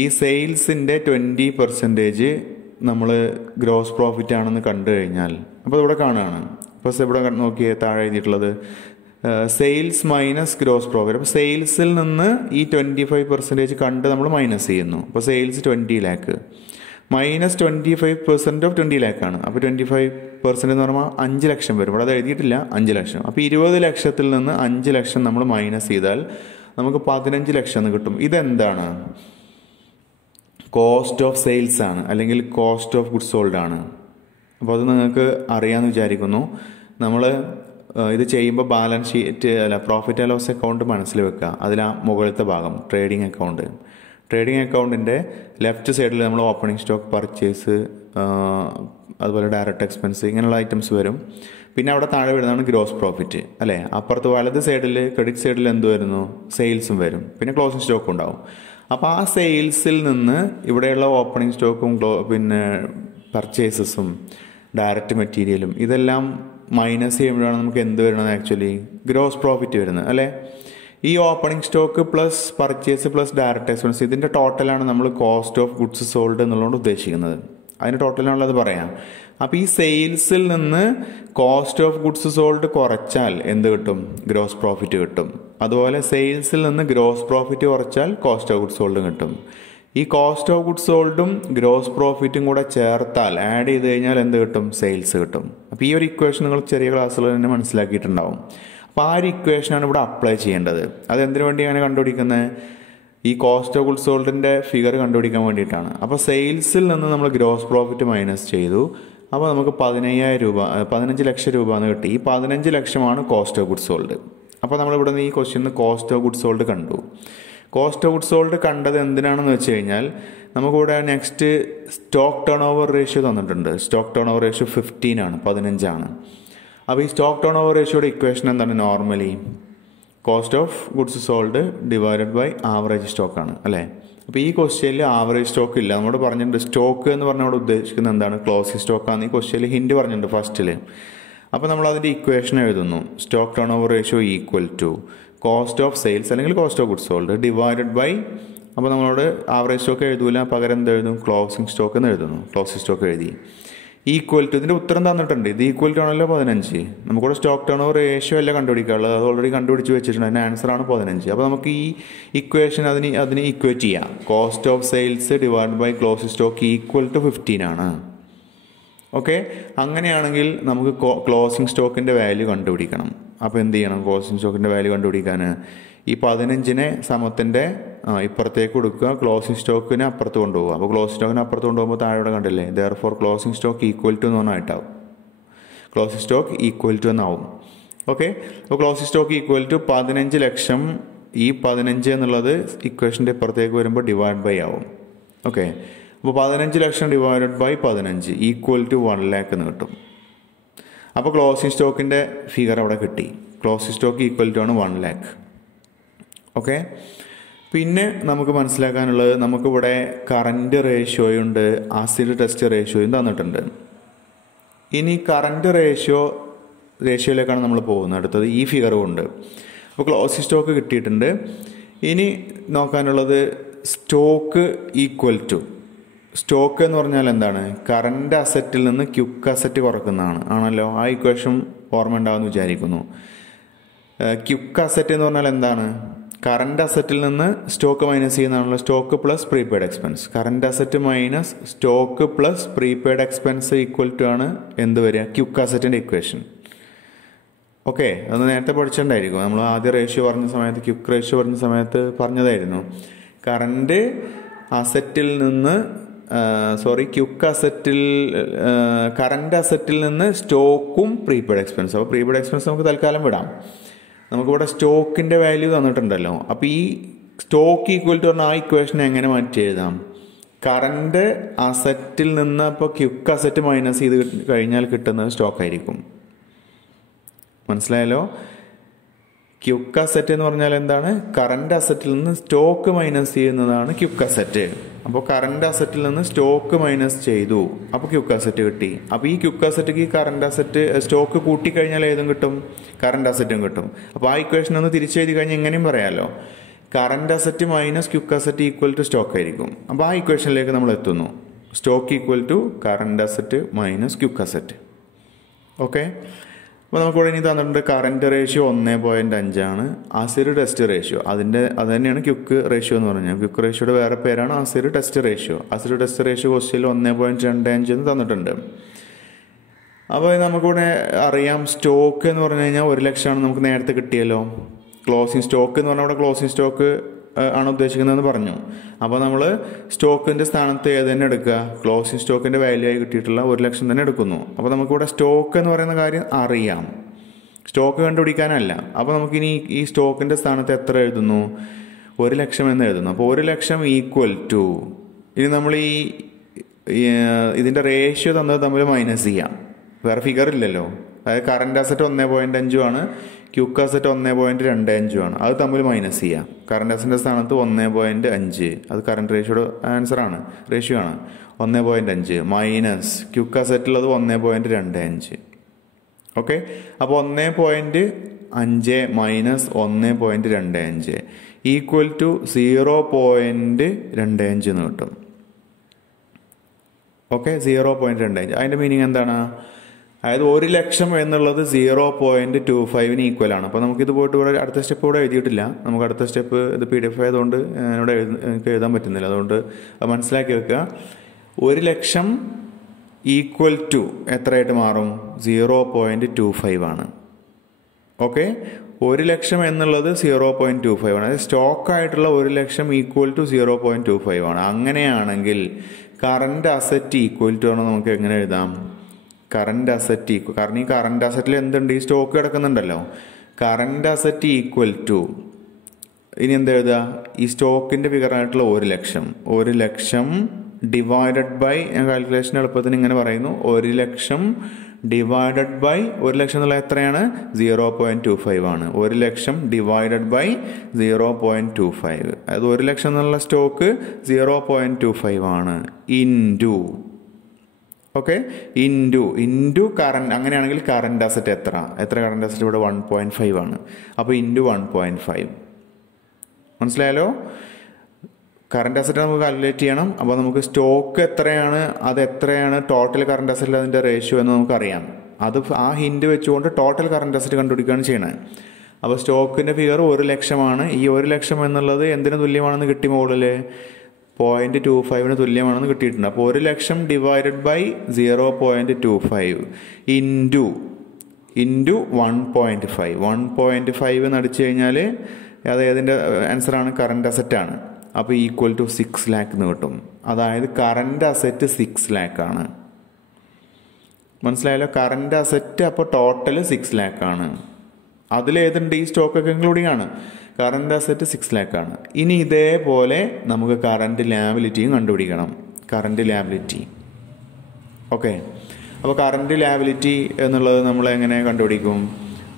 ഈ സെയിൽസിൻ്റെ 20% നമ്മൾ ഗ്രോസ് പ്രോഫിറ്റ് ആണെന്ന് കണ്ടു കഴിഞ്ഞാൽ, അപ്പോൾ ഇവിടെ കാണുകയാണ്. അപ്പോൾ ഇവിടെ നോക്കിയേ താഴെ എഴുതിയിട്ടുള്ളത് സെയിൽസ് മൈനസ് ഗ്രോസ് പ്രോഫിറ്റ്. അപ്പോൾ സെയിൽസിൽ നിന്ന് ഈ 25% കണ്ട് നമ്മൾ മൈനസ് ചെയ്യുന്നു. അപ്പോൾ sales 20 lakh minus 25% of 20 lakh ആണ്. അപ്പോൾ 25% എന്ന് പറയുമ്പോൾ 5 ലക്ഷം വരും. ഇവിടെ അത് എഴുതിയിട്ടില്ല, 5 ലക്ഷം. അപ്പോൾ 20 ലക്ഷത്തിൽ നിന്ന് 5 ലക്ഷം നമ്മൾ മൈനസ് ചെയ്താൽ നമുക്ക് 15 ലക്ഷം എന്ന് കിട്ടും. ഇതെന്താണ്? കോസ്റ്റ് ഓഫ് സെയിൽസ് ആണ്, അല്ലെങ്കിൽ കോസ്റ്റ് ഓഫ് ഗുഡ്സ് സോൾഡ് ആണ്. അപ്പോൾ അത് നിങ്ങൾക്ക് അറിയാമെന്ന് വിചാരിക്കുന്നു. നമ്മൾ ഇത് ചെയ്യുമ്പോൾ balance sheet profit and loss account മനസ്സിൽ വെക്കുക. അതിൽ ആ മുകളിലത്തെ ഭാഗം ട്രേഡിംഗ് അക്കൗണ്ട്. ട്രേഡിംഗ് അക്കൗണ്ടിൻ്റെ ലെഫ്റ്റ് സൈഡിൽ നമ്മൾ ഓപ്പണിംഗ് സ്റ്റോക്ക്, പർച്ചേസ്, അതുപോലെ ഡയറക്റ്റ് എക്സ്പെൻസ്, ഇങ്ങനെയുള്ള ഐറ്റംസ് വരും. പിന്നെ അവിടെ താഴെ വരുന്നതാണ് ഗ്രോസ് പ്രോഫിറ്റ് അല്ലേ. അപ്പുറത്ത് വലത് സൈഡിൽ ക്രെഡിറ്റ് സൈഡിൽ എന്ത് വരുന്നു? സെയിൽസും വരും. പിന്നെ ക്ലോസിംഗ് സ്റ്റോക്കും ഉണ്ടാവും. അപ്പോൾ ആ സെയിൽസിൽ നിന്ന് ഇവിടെയുള്ള ഓപ്പണിംഗ് സ്റ്റോക്കും പിന്നെ പർച്ചേസസും ഡയറക്റ്റ് മെറ്റീരിയലും ഇതെല്ലാം മൈനസ് ചെയ്യുമ്പോഴാണ് നമുക്ക് എന്ത് വരുന്നത്? ആക്ച്വലി ഗ്രോസ് പ്രോഫിറ്റ് വരുന്നത് അല്ലേ. ഈ opening stock plus purchase plus direct expense ഇതിൻ്റെ ടോട്ടലാണ് നമ്മൾ കോസ്റ്റ് ഓഫ് ഗുഡ്സ് സോൾഡ് എന്നുള്ളതുകൊണ്ട് ഉദ്ദേശിക്കുന്നത്. അതിന് ടോട്ടലാണുള്ളത് പറയാം. അപ്പോൾ ഈ സെയിൽസിൽ നിന്ന് കോസ്റ്റ് ഓഫ് ഗുഡ്സ് സോൾഡ് കുറച്ചാൽ എന്ത് കിട്ടും? ഗ്രോസ് പ്രോഫിറ്റ് കിട്ടും. അതുപോലെ സെയിൽസിൽ നിന്ന് ഗ്രോസ് പ്രോഫിറ്റ് കുറച്ചാൽ കോസ്റ്റ് ഓഫ് ഗുഡ്സ് സോൾഡും കിട്ടും. ഈ കോസ്റ്റ് ഓഫ് ഗുഡ്സ് സോൾഡും ഗ്രോസ് പ്രോഫിറ്റും കൂടെ ചേർത്താൽ ആഡ് ചെയ്ത് കഴിഞ്ഞാൽ എന്ത് കിട്ടും? സെയിൽസ് കിട്ടും. അപ്പോൾ ഈ ഒരു ഇക്വേഷൻ നിങ്ങൾ ചെറിയ ക്ലാസ്സിൽ തന്നെ മനസ്സിലാക്കിയിട്ടുണ്ടാവും. അപ്പോൾ ആ ഒരു ഇക്വേഷനാണ് ഇവിടെ അപ്ലൈ ചെയ്യേണ്ടത്. അതെന്തിനു വേണ്ടിയാണ് കണ്ടുപിടിക്കുന്നത്? ഈ കോസ്റ്റ് ഓഫ് ഗുഡ്സ് സോൾഡിൻ്റെ ഫിഗർ കണ്ടുപിടിക്കാൻ വേണ്ടിയിട്ടാണ്. അപ്പോൾ സെയിൽസിൽ നിന്ന് നമ്മൾ ഗ്രോസ് പ്രോഫിറ്റ് മൈനസ് ചെയ്തു. അപ്പോൾ നമുക്ക് 15 ലക്ഷം രൂപ എന്ന് കിട്ടി. ഈ 15 ലക്ഷമാണ് കോസ്റ്റ് ഓഫ് ഗുഡ്സ് സോൾഡ്. അപ്പോൾ നമ്മളിവിടെ നിന്ന് ഈ ക്വസ്റ്റ്യനിൽ കോസ്റ്റ് ഓഫ് ഗുഡ്സ് സോൾഡ് കണ്ടു. കോസ്റ്റ് ഓഫ് ഗുഡ്സ് സോൾഡ് കണ്ടത് എന്തിനാണെന്ന് വെച്ച് കഴിഞ്ഞാൽ നമുക്കിവിടെ next stock turn over ratio തന്നിട്ടുണ്ട്. സ്റ്റോക്ക് ടേൺ ഓവർ റേഷ്യോ 15 ആണ്, 15. അപ്പോൾ ഈ സ്റ്റോക്ക് ടേൺ ഓവർ റേഷ്യോയുടെ ഇക്വേഷൻ എന്താണ്? Normally cost of goods sold divided by average സ്റ്റോക്കാണ് അല്ലേ? അപ്പോൾ ഈ ക്വസ്റ്റ്യനിൽ ആവറേജ് സ്റ്റോക്ക് ഇല്ല. നമ്മോട് പറഞ്ഞിട്ടുണ്ട് സ്റ്റോക്ക് എന്ന് പറഞ്ഞാൽ അവിടെ ഉദ്ദേശിക്കുന്നത് എന്താണ്? ക്ലോസിംഗ് സ്റ്റോക്കാണ്. ഈ ക്വസ്റ്റ്യനിൽ ഹിൻഡ് പറഞ്ഞിട്ടുണ്ട് ഫസ്റ്റിൽ. അപ്പോൾ നമ്മൾ അതിൻ്റെ ഇക്വേഷൻ എഴുതുന്നു. Stock turn over ratio equal to cost of sales അല്ലെങ്കിൽ cost of goods sold divided by, അപ്പോൾ നമ്മളോട് ആവറേജ് സ്റ്റോക്ക് എഴുതൂല, പകരം എന്ത് എഴുതും? ക്ലോസിംഗ് സ്റ്റോക്ക് എന്ന് എഴുതുന്നു. ക്ലോസിംഗ് സ്റ്റോക്ക് എഴുതി. ഈക്വൽ ടു, ഇതിൻ്റെ ഉത്തരം തന്നിട്ടുണ്ട്. ഇത് ഈക്വൽ ടു ആണല്ലോ 15. നമുക്കിവിടെ സ്റ്റോക്ക് ടേൺ ഓവർ റേഷ്യോ അല്ല കണ്ടുപിടിക്കാനുള്ളത്, അത് ഓൾറെഡി കണ്ടുപിടിച്ച് വെച്ചിട്ടുണ്ട്. അതിൻ്റെ ആൻസറാണ് 15. അപ്പോൾ നമുക്ക് ഈ ഇക്വേഷൻ അതിന് ഇക്വേറ്റ് ചെയ്യാം. Cost of sales divide by closing stock equal to 15 ആണ്. ഓക്കെ, അങ്ങനെയാണെങ്കിൽ നമുക്ക് ക്ലോസിംഗ് സ്റ്റോക്കിൻ്റെ വാല്യൂ കണ്ടുപിടിക്കണം. അപ്പോൾ എന്ത് ചെയ്യണം? ക്ലോസിംഗ് സ്റ്റോക്കിൻ്റെ വാല്യൂ കണ്ടുപിടിക്കാൻ ഈ 15നെ സമത്തിൻ്റെ ഇപ്പുറത്തേക്ക് കൊടുക്കുക, ക്ലോസിംഗ് സ്റ്റോക്കിനെ അപ്പുറത്ത് കൊണ്ടുപോകുക. അപ്പോൾ ക്ലോസിംഗ് സ്റ്റോക്കിനെ അപ്പുറത്ത് കൊണ്ടുപോകുമ്പോൾ താഴെ ഇവിടെ കണ്ടില്ലേ, therefore closing stock equal to എന്ന് പറഞ്ഞായിട്ടാവും. ക്ലോസിംഗ് സ്റ്റോക്ക് ഈക്വൽ ടു എന്നാവും. ഓക്കെ, അപ്പോൾ ക്ലോസിംഗ് സ്റ്റോക്ക് ഈക്വൽ ടു 15 ലക്ഷം. ഈ 15 എന്നുള്ളത് ഇക്വേഷൻ്റെ ഇപ്പുറത്തേക്ക് വരുമ്പോൾ ഡിവൈഡ് ബൈ ആവും. ഓക്കെ, അപ്പോൾ 15 ലക്ഷം divided by 15 equal to 1 lakh എന്ന് കിട്ടും. അപ്പോൾ ക്ലോസിംഗ് സ്റ്റോക്കിൻ്റെ ഫിഗർ അവിടെ കിട്ടി. ക്ലോസിംഗ് സ്റ്റോക്ക് ഈക്വൽ ടു ആണ് 1 lakh. ഓക്കെ, പിന്നെ നമുക്ക് മനസ്സിലാക്കാനുള്ളത്, നമുക്കിവിടെ കറൻറ്റ് റേഷ്യോയുണ്ട്, ആസിഡ് ടെസ്റ്റ് റേഷ്യോയും തന്നിട്ടുണ്ട്. ഇനി കറൻറ്റ് റേഷ്യോയിലേക്കാണ് നമ്മൾ പോകുന്നത്. അടുത്തത് ഈ ഫിഗർ കൊണ്ട്. അപ്പോൾ ക്ലോസിംഗ് സ്റ്റോക്ക് കിട്ടിയിട്ടുണ്ട്. ഇനി നോക്കാനുള്ളത് സ്റ്റോക്ക് ഈക്വൽ ടു, സ്റ്റോക്ക് എന്ന് പറഞ്ഞാൽ എന്താണ്? കറൻറ്റ് അസറ്റിൽ നിന്ന് ക്യുക്ക് അസറ്റ് കുറക്കുന്നതാണ് ആണല്ലോ. ആ ഇക്വേഷൻ ഓർമ്മ ഉണ്ടാവുമെന്ന് വിചാരിക്കുന്നു. ക്യുക്ക് അസറ്റ് എന്ന് പറഞ്ഞാൽ എന്താണ്? കറൻറ്റ് അസറ്റിൽ നിന്ന് സ്റ്റോക്ക് മൈനസ് ചെയ്യുന്നതാണല്ലോ. Stock plus prepaid expense. Current asset minus stock plus prepaid expense equal to ആണ് എന്ത് വരിക? Quick അസറ്റിൻ്റെ equation. ഓക്കെ, അത് നേരത്തെ പഠിച്ചിട്ടുണ്ടായിരിക്കും. നമ്മൾ ആദ്യ റേഷ്യോ പറഞ്ഞ സമയത്ത്, ക്യുക്ക് റേഷ്യോ പറഞ്ഞ സമയത്ത് പറഞ്ഞതായിരുന്നു. കറൻറ്റ് അസറ്റിൽ നിന്ന് കറൻറ്റ് അസറ്റിൽ നിന്ന് സ്റ്റോക്കും പ്രീപെയ്ഡ് എക്സ്പെൻസ്. അപ്പോൾ പ്രീപെയ്ഡ് എക്സ്പെൻസ് നമുക്ക് തൽക്കാലം വിടാം. നമുക്കിവിടെ സ്റ്റോക്കിൻ്റെ വാല്യൂ തന്നിട്ടുണ്ടല്ലോ. അപ്പോൾ ഈ സ്റ്റോക്ക് ഈക്വൽ ടു പറഞ്ഞാൽ ആ ഇക്വേഷൻ എങ്ങനെ മാറ്റി എഴുതാം? കറൻറ്റ് അസറ്റിൽ നിന്ന് അപ്പോൾ ക്യുക്ക് അസറ്റ് മൈനസ് ചെയ്ത് കഴിഞ്ഞാൽ കിട്ടുന്നത് സ്റ്റോക്ക് ആയിരിക്കും. മനസ്സിലായല്ലോ? ക്യുക്ക് അസറ്റ് എന്ന് പറഞ്ഞാൽ എന്താണ്? കറൻറ്റ് അസറ്റിൽ നിന്ന് സ്റ്റോക്ക് മൈനസ് ചെയ്യുന്നതാണ് ക്യുക്ക് അസറ്റ്. അപ്പോൾ കറൻറ്റ് അസറ്റിൽ നിന്ന് സ്റ്റോക്ക് മൈനസ് ചെയ്തു, അപ്പോൾ ക്യുക്ക് അസറ്റ് കിട്ടി. അപ്പോൾ ഈ quick asset current asset stock കൂട്ടിക്കഴിഞ്ഞാൽ ഏതും കിട്ടും? കറൻറ്റ് അസറ്റും കിട്ടും. അപ്പോൾ ആ ഇക്വേഷൻ ഒന്ന് തിരിച്ചെഴുതി കഴിഞ്ഞാൽ എങ്ങനെയും പറയാമല്ലോ. Current asset minus quick asset equal to stock ആയിരിക്കും. അപ്പോൾ ആ ഇക്വേഷനിലേക്ക് നമ്മൾ എത്തുന്നു. Stock equal to current asset minus quick asset. Okay, അപ്പോൾ നമുക്കിവിടെ ഇനി തന്നിട്ടുണ്ട് കറൻറ്റ് റേഷ്യോ 1.5 ആണ്. ആസിഡ് ടെസ്റ്റ് റേഷ്യോ അത് തന്നെയാണ് ക്യുക്ക് റേഷ്യോ എന്ന് പറഞ്ഞാൽ. ക്യുക്ക് റേഷ്യോയുടെ വേറെ പേരാണ് acid test ratio. Acid test ratio ക്വസ്റ്റ്യനിൽ 1.25 എന്ന് തന്നിട്ടുണ്ട്. അപ്പോൾ നമുക്കിവിടെ അറിയാം സ്റ്റോക്ക് എന്ന് പറഞ്ഞു കഴിഞ്ഞാൽ 1 ലക്ഷമാണ് നമുക്ക് നേരത്തെ കിട്ടിയല്ലോ. ക്ലോസിംഗ് സ്റ്റോക്ക് എന്ന് പറഞ്ഞാൽ അവിടെ ക്ലോസിംഗ് സ്റ്റോക്ക് ആണ് ഉദ്ദേശിക്കുന്നതെന്ന് പറഞ്ഞു. അപ്പോൾ നമ്മൾ സ്റ്റോക്കിൻ്റെ സ്ഥാനത്ത് ഏത് തന്നെ എടുക്കുക? ക്ലോസിംഗ് സ്റ്റോക്കിൻ്റെ വാല്യൂ ആയി കിട്ടിയിട്ടുള്ള 1 ലക്ഷം തന്നെ എടുക്കുന്നു. അപ്പോൾ നമുക്കിവിടെ സ്റ്റോക്ക് എന്ന് പറയുന്ന കാര്യം അറിയാം, സ്റ്റോക്ക് കണ്ടുപിടിക്കാനല്ല. അപ്പോൾ നമുക്കിനി ഈ സ്റ്റോക്കിൻ്റെ സ്ഥാനത്ത് എത്ര എഴുതുന്നു? 1 ലക്ഷം എന്ന് എഴുതുന്നു. അപ്പോൾ 1 ലക്ഷം ഈക്വൽ ടു, ഇനി നമ്മൾ ഇതിൻ്റെ റേഷ്യോ തന്നത് തമ്മിൽ മൈനസ് ചെയ്യാം. വേറെ ഫിഗർ ഇല്ലല്ലോ. അതായത് കറൻറ്റ് അസറ്റ് 1.5 ആണ്, ക്യുക്ക് അസറ്റ് 1.25 ആണ്. അത് തമ്മിൽ മൈനസ് ചെയ്യാം. കറൻറ്റ് അസറ്റിൻ്റെ സ്ഥാനത്ത് 1.5, അത് കറൻറ്റ് റേഷ്യോയുടെ ആൻസറാണ്, റേഷ്യോ ആണ്. 1.5 മൈനസ് ക്യുക്ക് അസറ്റുള്ളത് 1.25. ഓക്കെ, അപ്പോൾ 1.5 മൈനസ് 1.25 ഈക്വൽ ടു 0.25 എന്ന് കിട്ടും. ഓക്കെ, 0.25. അതിൻ്റെ മീനിങ് എന്താണ്? അതായത് 1,00,000 എന്നുള്ളത് 0.25 ഈക്വലാണ്. അപ്പോൾ നമുക്കിത് പോയിട്ട് ഇവിടെ അടുത്ത സ്റ്റെപ്പ് ഇവിടെ എഴുതിയിട്ടില്ല. നമുക്ക് അടുത്ത സ്റ്റെപ്പ് ഇത് PDF ആയതുകൊണ്ട് ഇവിടെ എനിക്ക് എഴുതാൻ പറ്റുന്നില്ല. അതുകൊണ്ട് അത് മനസ്സിലാക്കി വെക്കുക. 1,00,000 ഈക്വൽ ടു എത്രയായിട്ട് മാറും? 0.25 ആണ്. ഓക്കെ, 1,00,000 എന്നുള്ളത് 0.25 ആണ്. അതായത് സ്റ്റോക്കായിട്ടുള്ള 1,00,000 ഈക്വൽ ടു 0.25 ആണ്. അങ്ങനെയാണെങ്കിൽ കറണ്ട് അസറ്റ് ഈക്വൽ ടു ആണ് നമുക്ക് എങ്ങനെ എഴുതാം? കറണ്ട് അസറ്റ് ഈക്വൽ, കാരണം ഈ കറണ്ട് അസറ്റിൽ എന്തുണ്ട്? ഈ സ്റ്റോക്ക് കിടക്കുന്നുണ്ടല്ലോ. കറണ്ട് അസറ്റ് ഈക്വൽ ടു, ഇനി എന്താ എഴുതുക? ഈ സ്റ്റോക്കിന്റെ ഫിഗറായിട്ടുള്ള 1,00,000 ഡിവൈഡഡ് ബൈ, ഞാൻ കാൽക്കുലേഷൻ എളുപ്പത്തിന് ഇങ്ങനെ പറയുന്നു, 1,00,000 ഡിവൈഡഡ് ബൈ 1,00,000 എന്നുള്ള എത്രയാണ്? 0.25 ആണ്. 1,00,000 ഡിവൈഡഡ് ബൈ 0.25, അതായത് 1,00,000 എന്നുള്ള സ്റ്റോക്ക് 0.25 ആണ്. Into, okay, into current. അങ്ങനെയാണെങ്കിൽ കറണ്ട് അസറ്റ് എത്ര കറണ്ട് അസറ്റ് ഇവിടെ 1.5 ആണ്. അപ്പോൾ ഇൻറ്റു 1.5. മനസ്സിലായാലോ? കറണ്ട് അസറ്റ് നമുക്ക് കാൽക്കുലേറ്റ് ചെയ്യണം. അപ്പോൾ നമുക്ക് സ്റ്റോക്ക് എത്രയാണ്, അത് എത്രയാണ് ടോട്ടൽ കറണ്ട് അസറ്റിൽ അതിൻ്റെ റേഷ്യോ എന്ന് നമുക്കറിയാം. അത് ആ ഹിൻഡ് വെച്ചുകൊണ്ട് ടോട്ടൽ കറണ്ട് അസറ്റ് കണ്ടുപിടിക്കുകയാണ് ചെയ്യണത്. അപ്പോൾ സ്റ്റോക്കിൻ്റെ ഫിഗർ 1,00,000 ആണ്. ഈ 1,00,000 എന്നുള്ളത് എന്തിനു തുല്യമാണെന്ന് കിട്ടി? മുകളിൽ 0.25 തുല്യമാണെന്ന് കിട്ടിയിട്ടുണ്ട്. അപ്പോൾ 1,00,000 ഡിവൈഡഡ് ബൈ 0.25 ഇൻറ്റു 1.5. 1.5 എന്ന് അടിച്ചു കഴിഞ്ഞാൽ അത് ഏതിൻ്റെ ആൻസറാണ്? കറണ്ട് അസറ്റാണ്. അപ്പോൾ ഈക്വൽ ടു 6 lakh എന്ന് കിട്ടും. അതായത് കറണ്ട് അസറ്റ് 6 lakh ആണ്. മനസ്സിലായല്ലോ? കറണ്ട് അസറ്റ് അപ്പോൾ ടോട്ടൽ 6 lakh ആണ്. അതിലേതുണ്ട്? ഈ സ്റ്റോക്കൊക്കെ ഇൻക്ലൂഡിംഗ് ആണ്. കറണ്ട് അസറ്റ് 6 lakh ആണ്. ഇനി ഇതേപോലെ നമുക്ക് കറണ്ട് ലാബിലിറ്റിയും കണ്ടുപിടിക്കണം. Current liability, okay. അപ്പോൾ കറണ്ട് ലാബിലിറ്റി എന്നുള്ളത് നമ്മൾ എങ്ങനെ കണ്ടുപിടിക്കും?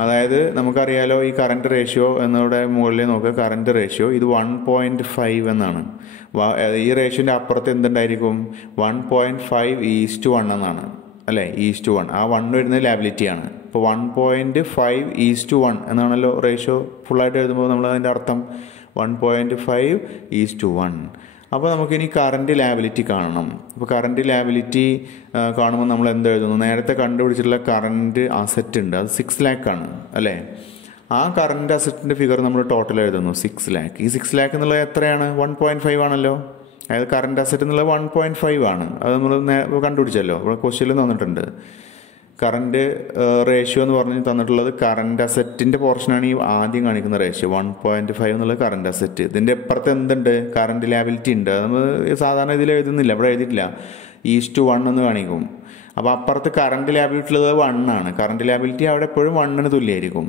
അതായത് നമുക്കറിയാലോ, ഈ കറണ്ട് റേഷ്യോ എന്നവിടെ മുകളിൽ നോക്കുക. കറണ്ട് റേഷ്യോ ഇത് 1.5 എന്നാണ്. ഈ റേഷ്യോൻ്റെ അപ്പുറത്ത് എന്തുണ്ടായിരിക്കും? 1.5:1 എന്നാണ്, അല്ലേ? 1:1. ആ 1 വരുന്നത് ലാബിലിറ്റിയാണ്. ഇപ്പോൾ 1.5:1 എന്നാണല്ലോ റേഷ്യോ ഫുള്ളായിട്ട് എഴുതുമ്പോൾ നമ്മൾ അതിൻ്റെ അർത്ഥം 1.5:1. അപ്പോൾ നമുക്കിനി കറണ്ട് ലാബിലിറ്റി കാണണം. അപ്പോൾ കറണ്ട് ലാബിലിറ്റി കാണുമ്പോൾ നമ്മൾ എന്ത് എഴുതുന്നു? നേരത്തെ കണ്ടുപിടിച്ചിട്ടുള്ള കറണ്ട് അസറ്റ് ഉണ്ട്, അത് 6 lakh ആണ്, അല്ലേ? ആ കറണ്ട് അസറ്റിൻ്റെ ഫിഗർ നമ്മൾ ടോട്ടൽ എഴുതുന്നു 6 lakh. ഈ 6 lakh എന്നുള്ളത് എത്രയാണ്? 1.5 ആണല്ലോ. അതായത് കറണ്ട് അസറ്റ് എന്നുള്ളത് 1.5 ആണ്. അത് നമ്മൾ കണ്ടുപിടിച്ചല്ലോ, ഇവിടെ ക്വസ്റ്റ്യനിൽ തന്നിട്ടുണ്ട്. കറണ്ട് റേഷ്യോ എന്ന് പറഞ്ഞ് തന്നിട്ടുള്ളത് കറണ്ട് അസറ്റിൻ്റെ പോർഷനാണ് ഈ ആദ്യം കാണിക്കുന്ന റേഷ്യോ. 1.5 എന്നുള്ളത് കറണ്ട് അസറ്റ്. ഇതിൻ്റെ അപ്പുറത്ത് എന്തുണ്ട്? കറണ്ട് ലാബിലിറ്റി ഉണ്ട്. അത് നമ്മൾ സാധാരണ ഇതിൽ എഴുതുന്നില്ല, ഇവിടെ എഴുതിയിട്ടില്ല. 1:1 എന്ന് കാണിക്കും. അപ്പോൾ അപ്പുറത്ത് കറണ്ട് ലാബിലിറ്റി ഉള്ളത് 1 ആണ്. കറണ്ട് ലാബിലിറ്റി അവിടെ എപ്പോഴും 1-ന് തുല്യമായിരിക്കും.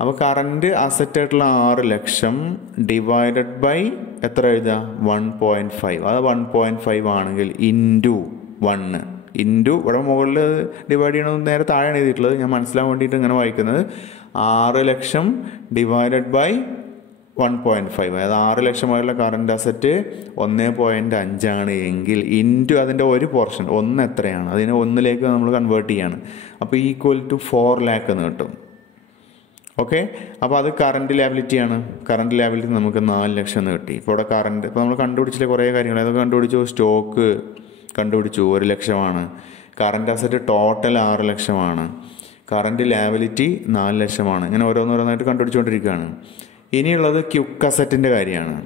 അപ്പോൾ കറണ്ട് അസറ്റ് ആയിട്ടുള്ള 6,00,000 ഡിവൈഡഡ് ബൈ എത്ര എഴുതുക? 1.5. അത് 1.5 ആണെങ്കിൽ ഇൻറ്റു 1 ഇൻറ്റു, ഇവിടെ മുകളിൽ ഡിവൈഡ് ചെയ്യണമെന്ന് നേരെ താഴെയാണ് എഴുതിയിട്ടുള്ളത്, ഞാൻ മനസ്സിലാൻ വേണ്ടിയിട്ട് ഇങ്ങനെ വായിക്കുന്നത്. 6,00,000 ഡിവൈഡഡ് ബൈ 1.5, അതായത് 6,00,000 ആയിട്ടുള്ള കറണ്ട് അസറ്റ് 1.5 ആണ് എങ്കിൽ ഇൻറ്റു അതിൻ്റെ ഒരു പോർഷൻ 1 എത്രയാണ്, അതിനെ 1-ലേക്ക് നമ്മൾ കൺവേർട്ട് ചെയ്യാണ്. അപ്പോൾ ഈക്വൽ ടു 4 lakh എന്ന് കിട്ടും. ഓക്കെ, അപ്പോൾ അത് കറണ്ട് ലാബിലിറ്റിയാണ്. കറണ്ട് ലാബിലിറ്റി നമുക്ക് 4,00,000 എന്ന് കിട്ടി. ഇപ്പോൾ ഇവിടെ കറണ്ട്, ഇപ്പോൾ നമ്മൾ കണ്ടുപിടിച്ചില്ല കുറേ കാര്യങ്ങൾ, അതൊക്കെ കണ്ടുപിടിച്ചു. സ്റ്റോക്ക് കണ്ടുപിടിച്ചു, 1,00,000 ആണ്. കറണ്ട് അസറ്റ് ടോട്ടൽ 6,00,000 ആണ്. കറണ്ട് ലാബിലിറ്റി 4,00,000 ആണ്. ഇങ്ങനെ ഓരോന്നോരോന്നായിട്ട് കണ്ടുപിടിച്ചുകൊണ്ടിരിക്കുകയാണ്. ഇനിയുള്ളത് ക്യുക്ക് അസറ്റിൻ്റെ കാര്യമാണ്.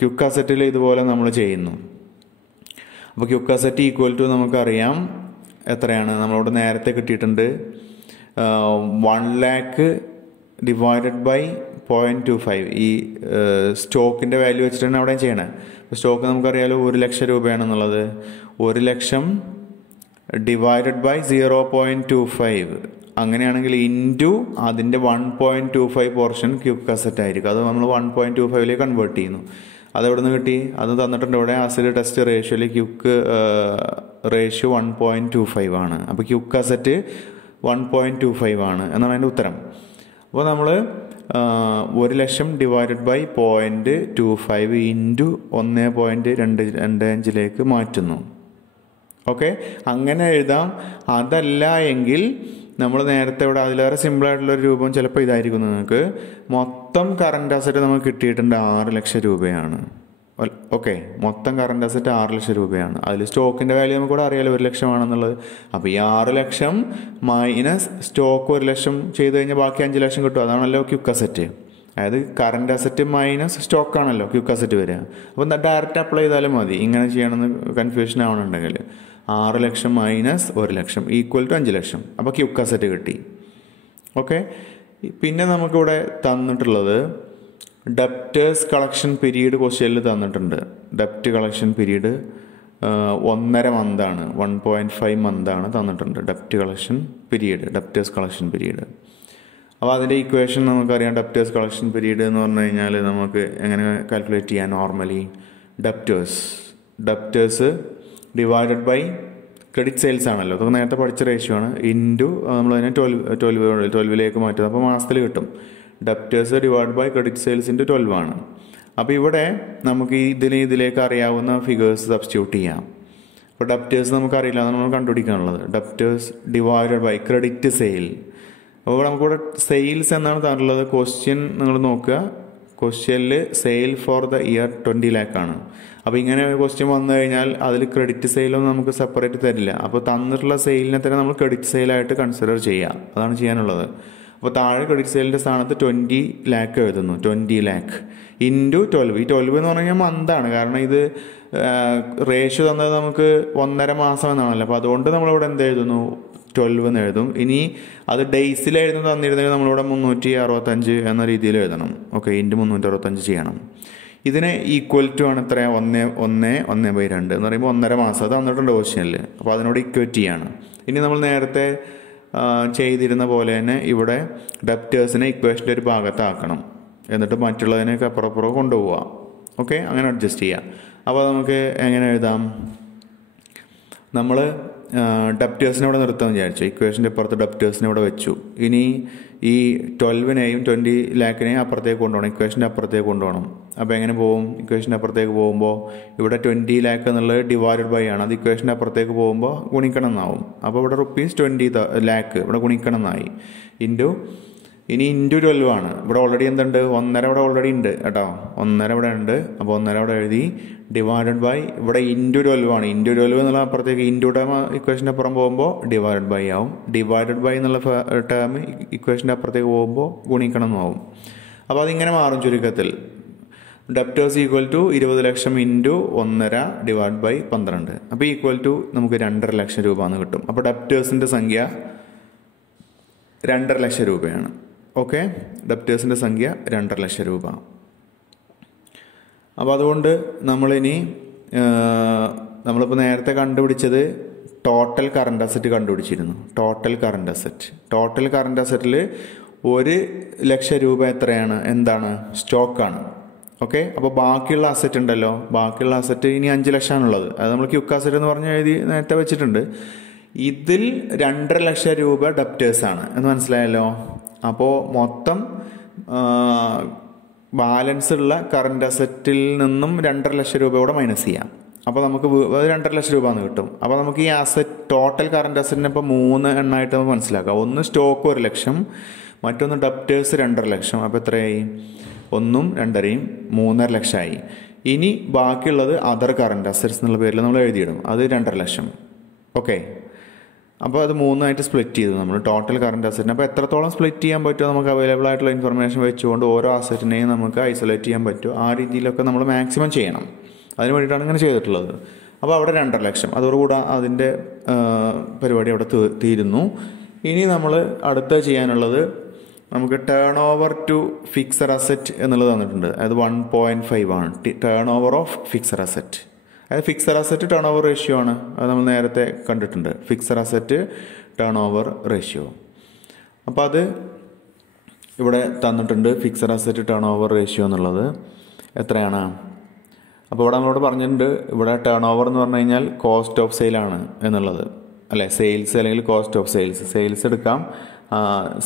ക്യുക്ക് അസറ്റിൽ ഇതുപോലെ നമ്മൾ ചെയ്യുന്നു. അപ്പോൾ ക്യുക്ക് അസറ്റ് ഈക്വൽ ടു നമുക്കറിയാം എത്രയാണ്? നമ്മളോട് നേരത്തെ കിട്ടിയിട്ടുണ്ട് 1 lakh ഡിവൈഡഡ് ബൈ 0.25. ഈ സ്റ്റോക്കിൻ്റെ വാല്യൂ വെച്ചിട്ടാണ് അവിടെ ചെയ്യണത്. അപ്പോൾ സ്റ്റോക്ക് നമുക്കറിയാലോ 1,00,000 രൂപയാണെന്നുള്ളത്. 1,00,000 ഡിവൈഡഡ് ബൈ 0.25. അങ്ങനെയാണെങ്കിൽ ഇൻറ്റു അതിൻ്റെ 1.25 പോർഷൻ ക്യുക്ക് അസറ്റ് ആയിരിക്കും. അത് നമ്മൾ 1.25 കൺവേർട്ട് ചെയ്യുന്നു. അതെവിടെ നിന്ന് കിട്ടി? അത് തന്നിട്ടുണ്ട് ഇവിടെ. ആസിഡ് ടെസ്റ്റ് റേഷ്യോയിൽ ക്യുക്ക് റേഷ്യോ 1.25 ആണ്. അപ്പോൾ ക്യുക്ക് അസറ്റ് 1.25 ആണ് എന്നാണ് അതിൻ്റെ ഉത്തരം. അപ്പോൾ നമ്മൾ 1,00,000 ഡിവൈഡഡ് ബൈ 0.25 ഇൻറ്റു 1.225 മാറ്റുന്നു. ഓക്കെ, അങ്ങനെ എഴുതാം. അതല്ല എങ്കിൽ നമ്മൾ നേരത്തെ ഇവിടെ അതിലേറെ സിമ്പിളായിട്ടുള്ളൊരു രൂപം ചിലപ്പോൾ ഇതായിരിക്കും നിങ്ങൾക്ക്. മൊത്തം കറണ്ട് അസറ്റ് നമുക്ക് കിട്ടിയിട്ടുണ്ട് 6,00,000 രൂപയാണ്. ഓക്കെ, മൊത്തം കറണ്ട് അസറ്റ് 6 ലക്ഷം രൂപയാണ്. അതിൽ സ്റ്റോക്കിൻ്റെ വാല്യൂ നമുക്ക് കൂടെ അറിയാലോ 1 ലക്ഷമാണെന്നുള്ളത്. അപ്പോൾ ഈ 6 ലക്ഷം മൈനസ് സ്റ്റോക്ക് 1 ലക്ഷം ചെയ്ത് കഴിഞ്ഞാൽ ബാക്കി 5 ലക്ഷം കിട്ടും. അതാണല്ലോ ക്വിക്ക് അസറ്റ്. അതായത് കറണ്ട് അസറ്റ് മൈനസ് സ്റ്റോക്കാണല്ലോ ക്വിക്ക് അസറ്റ് വരിക. അപ്പോൾ ഡയറക്റ്റ് അപ്ലൈ ചെയ്താലും മതി. ഇങ്ങനെ ചെയ്യണമെന്ന് കൺഫ്യൂഷൻ ആവണമെന്നുണ്ടെങ്കിൽ 6 ലക്ഷം മൈനസ് 1 ലക്ഷം ഈക്വൽ ടു 5 ലക്ഷം. അപ്പോൾ ക്വിക്ക് അസറ്റ് കിട്ടി. ഓക്കെ, പിന്നെ നമുക്കിവിടെ തന്നിട്ടുള്ളത് ഡെപ്റ്റേഴ്സ് കളക്ഷൻ പീരീഡ് ക്വസ്റ്റ്യനിൽ തന്നിട്ടുണ്ട്. ഡെപ്റ്റ് കളക്ഷൻ പീരീഡ് 1.5 മന്താണ്, 1.5 മന്താണ് തന്നിട്ടുണ്ട്. ഡെപ്റ്റ് collection period, debtors collection period. അപ്പോൾ അതിൻ്റെ ഇക്വേഷൻ നമുക്കറിയാം. ഡെപ്റ്റേഴ്സ് കളക്ഷൻ പീരീഡ് എന്ന് പറഞ്ഞു കഴിഞ്ഞാൽ നമുക്ക് എങ്ങനെ കാൽക്കുലേറ്റ് ചെയ്യാൻ? Normally debtors divided by credit sales ആണല്ലോ. അതൊക്കെ നേരത്തെ പഠിച്ച റേഷ്യോ ആണ്. ഇൻറ്റു നമ്മളതിനെ 12ലേക്ക് മാറ്റുന്നത്. അപ്പോൾ മാസത്തിൽ കിട്ടും. Debtors divide by credit sales into 12 ആണ്. അപ്പോൾ ഇവിടെ നമുക്ക് ഇതിലേക്ക് അറിയാവുന്ന ഫിഗേഴ്സ് സബ്സ്റ്റിറ്റ്യൂട്ട് ചെയ്യാം. അപ്പോൾ ഡെപ്റ്റേഴ്സ് നമുക്കറിയില്ല, അതാണ് നമ്മൾ കണ്ടുപിടിക്കാനുള്ളത്. Debtors divided by credit sale. അപ്പോൾ നമുക്കിവിടെ സെയിൽസ് എന്നാണ് തന്നിട്ടുള്ളത്. ക്വസ്റ്റ്യൻ നിങ്ങൾ നോക്കുക, ക്വസ്റ്റ്യനിൽ sale for the year 20 lakh ആണ്. അപ്പോൾ ഇങ്ങനെ ഒരു ക്വസ്റ്റ്യൻ വന്നു കഴിഞ്ഞാൽ അതിൽ ക്രെഡിറ്റ് സെയിലൊന്നും നമുക്ക് സെപ്പറേറ്റ് തരില്ല. അപ്പോൾ തന്നിട്ടുള്ള സെയിലിനെ തന്നെ നമ്മൾ ക്രെഡിറ്റ് സെയിലായിട്ട് കൺസിഡർ ചെയ്യുക. അതാണ് ചെയ്യാനുള്ളത്. അപ്പോൾ താഴെ ക്രെഡിറ്റ് സെയിലിൻ്റെ സ്ഥാനത്ത് 20 lakh എഴുതുന്നു. 20 lakh ഇൻറ്റു 12. ഈ 12 എന്ന് പറഞ്ഞു കഴിഞ്ഞാൽ മന്താണ്. കാരണം ഇത് റേഷ്യോ തന്നത് നമുക്ക് 1.5 മാസം എന്നാണല്ലോ. അപ്പോൾ അതുകൊണ്ട് നമ്മളിവിടെ എന്ത് എഴുതുന്നു? 12 എന്ന് എഴുതും. ഇനി അത് ഡേയ്സിലായിരുന്നു തന്നിരുന്നെങ്കിൽ നമ്മളിവിടെ 365 എന്ന രീതിയിൽ എഴുതണം. ഓക്കെ, ഇൻറ്റു 365 ചെയ്യണം. ഇതിന് ഈക്വൽ ടു ആണ് എത്ര? 1/2 എന്ന് പറയുമ്പോൾ 1.5 മാസം. അത് തന്നിട്ടുണ്ട് ക്വസ്റ്റ്യനിൽ. അപ്പോൾ അതിനോട് ഇക്വേറ്റ് ചെയ്യാണ്. ഇനി നമ്മൾ നേരത്തെ ചെയ്തിരുന്ന പോലെ തന്നെ ഇവിടെ ഡെപ്റ്റേഴ്സിനെ ഇക്വേഷൻ്റെ ഒരു ഭാഗത്താക്കണം. എന്നിട്ട് മറ്റുള്ളതിനൊക്കെ അപ്പുറപ്പുറം കൊണ്ടുപോവുക. ഓക്കെ, അങ്ങനെ അഡ്ജസ്റ്റ് ചെയ്യാം. അപ്പോൾ നമുക്ക് എങ്ങനെ എഴുതാം? നമ്മൾ ഡെപ്റ്റേഴ്സിനെ ഇവിടെ നിർത്താമെന്ന് വിചാരിച്ചു. ഇക്വേഷൻ്റെ അപ്പുറത്ത് ഡെപ്റ്റേഴ്സിനെ ഇവിടെ വെച്ചു. ഇനി ഈ 12നെയും 20 lakhനെയും അപ്പുറത്തേക്ക് കൊണ്ടുപോകണം. ഇക്വേഷൻ്റെ അപ്പുറത്തേക്ക് കൊണ്ടുപോകണം. അപ്പോൾ എങ്ങനെ പോകും? ഇക്വേഷൻ്റെ അപ്പുറത്തേക്ക് പോകുമ്പോൾ ഇവിടെ 20 lakh എന്നുള്ളത് ഡിവൈഡഡ് ബൈ ആണ്. അത് ഇക്വേഷൻ്റെ അപ്പുറത്തേക്ക് പോകുമ്പോൾ ഗുണിക്കണം എന്നാവും. അപ്പോൾ ഇവിടെ ₹20 lakh ഇവിടെ ഗുണിക്കണം എന്നായി. ഇനി ഇൻറ്റു 12 ആണ്. ഇവിടെ ഓൾറെഡി എന്തുണ്ട്? 1.5 ഇവിടെ ഓൾറെഡി ഉണ്ട് കേട്ടോ. 1.5 ഇവിടെ ഉണ്ട്. അപ്പോൾ 1.5 ഇവിടെ എഴുതി. ഡിവൈഡഡ് ബൈ ഇവിടെ ഇൻറ്റു 12 ആണ്. ഇൻറ്റു 12 എന്നുള്ള അപ്പുറത്തേക്ക് ഇൻറ്റു ടേം ഇക്വേഷൻ്റെ അപ്പുറം പോകുമ്പോൾ ഡിവൈഡഡ് ബൈ ആവും. ഡിവൈഡഡ് ബൈ എന്നുള്ള ടേം ഇക്വേഷൻ്റെ അപ്പുറത്തേക്ക് പോകുമ്പോൾ ഗുണിക്കണം എന്നാവും. അപ്പോൾ അതിങ്ങനെ മാറും ചുരുക്കത്തിൽ. ഡെപ്റ്റേഴ്സ് ഈക്വൽ ടു 20 ലക്ഷം ഇൻറ്റു 1.5 ഡിവൈഡ് ബൈ 12. അപ്പോൾ ഈക്വൽ ടു നമുക്ക് 2.5 ലക്ഷം രൂപ എന്ന് കിട്ടും. അപ്പോൾ ഡെപ്റ്റേഴ്സിൻ്റെ സംഖ്യ 2.5 ലക്ഷം രൂപയാണ്. ഓക്കെ, ഡെപ്റ്റേഴ്സിൻ്റെ സംഖ്യ 2.5 ലക്ഷം രൂപ. അപ്പോൾ അതുകൊണ്ട് നമ്മളിപ്പോൾ നേരത്തെ കണ്ടുപിടിച്ചത് ടോട്ടൽ കറണ്ട് അസറ്റ് കണ്ടുപിടിച്ചിരുന്നു. ടോട്ടൽ കറണ്ട് അസറ്റിൽ 1 ലക്ഷം രൂപ എത്രയാണ്? എന്താണ്? സ്റ്റോക്കാണ്. ഓക്കെ, അപ്പോൾ ബാക്കിയുള്ള അസറ്റ് ഉണ്ടല്ലോ, ബാക്കിയുള്ള അസറ്റ് ഇനി 5 ലക്ഷമാണുള്ളത്. അത് നമ്മൾ ക്വിക്ക് അസറ്റ് എന്ന് പറഞ്ഞ് എഴുതി നേരത്തെ വെച്ചിട്ടുണ്ട്. ഇതിൽ 2.5 ലക്ഷം രൂപ ഡെപ്റ്റേഴ്സാണ് എന്ന് മനസ്സിലായല്ലോ. അപ്പോൾ മൊത്തം ബാലൻസ് ഉള്ള കറണ്ട് അസറ്റിൽ നിന്നും 2.5 ലക്ഷം രൂപ കൂടെ മൈനസ് ചെയ്യാം. അപ്പോൾ നമുക്ക് 2.5 ലക്ഷം രൂപ എന്ന് കിട്ടും. അപ്പോൾ നമുക്ക് ഈ അസറ്റ് ടോട്ടൽ കറണ്ട് അസറ്റിനെ ഇപ്പോൾ 3 എണ്ണമായിട്ട് നമുക്ക് മനസ്സിലാക്കാം. ഒന്ന് സ്റ്റോക്ക് 1 ലക്ഷം, മറ്റൊന്ന് ഡെപ്റ്റേഴ്സ് 2.5 ലക്ഷം. അപ്പോൾ എത്രയായി? 1ഉം 2.5യും 3.5 ലക്ഷമായി. ഇനി ബാക്കിയുള്ളത് അതർ കറണ്ട് അസറ്റ്സ് എന്നുള്ള പേരിൽ നമ്മൾ എഴുതിയിടും. അത് 2.5 ലക്ഷം. ഓക്കെ, അപ്പോൾ അത് 3ആയിട്ട് സ്പ്ലിറ്റ് ചെയ്തു നമ്മൾ ടോട്ടൽ കറണ്ട് അസറ്റിന്. അപ്പോൾ എത്രത്തോളം സ്പ്ലിറ്റ് ചെയ്യാൻ പറ്റുമോ നമുക്ക് അവൈലബിൾ ആയിട്ടുള്ള ഇൻഫർമേഷൻ വെച്ചുകൊണ്ട് ഓരോ അസറ്റിനെയും നമുക്ക് ഐസൊലേറ്റ് ചെയ്യാൻ പറ്റുമോ ആ രീതിയിലൊക്കെ നമ്മൾ മാക്സിമം ചെയ്യണം. അതിന് വേണ്ടിയിട്ടാണ് ഇങ്ങനെ ചെയ്തിട്ടുള്ളത്. അപ്പോൾ അവിടെ 2.5 ലക്ഷം, അതോടുകൂടെ അതിൻ്റെ പരിപാടി അവിടെ തീരുന്നു. ഇനി നമ്മൾ അടുത്ത ചെയ്യാനുള്ളത് നമുക്ക് turn over to fixed asset എന്നുള്ളത് തന്നിട്ടുണ്ട്. അത് 1.5 ആണ് turn over of fixed asset. അത് fixed asset turn over ratio ആണ്. അത് നമ്മൾ നേരത്തെ കണ്ടിട്ടുണ്ട്. Fixed asset turn over ratio. അപ്പോൾ അത് ഇവിടെ തന്നിട്ടുണ്ട്. Fixed asset turn over ratio എന്നുള്ളത് എത്രയാണ്? അപ്പോൾ ഇവിടെ നമ്മളോട് പറഞ്ഞിട്ടുണ്ട്, ഇവിടെ ടേൺ ഓവർ എന്ന് പറഞ്ഞു കഴിഞ്ഞാൽ കോസ്റ്റ് ഓഫ് സെയിലാണ് എന്നുള്ളത് അല്ലേ. സെയിൽസ് അല്ലെങ്കിൽ കോസ്റ്റ് ഓഫ് സെയിൽസ് എടുക്കാം.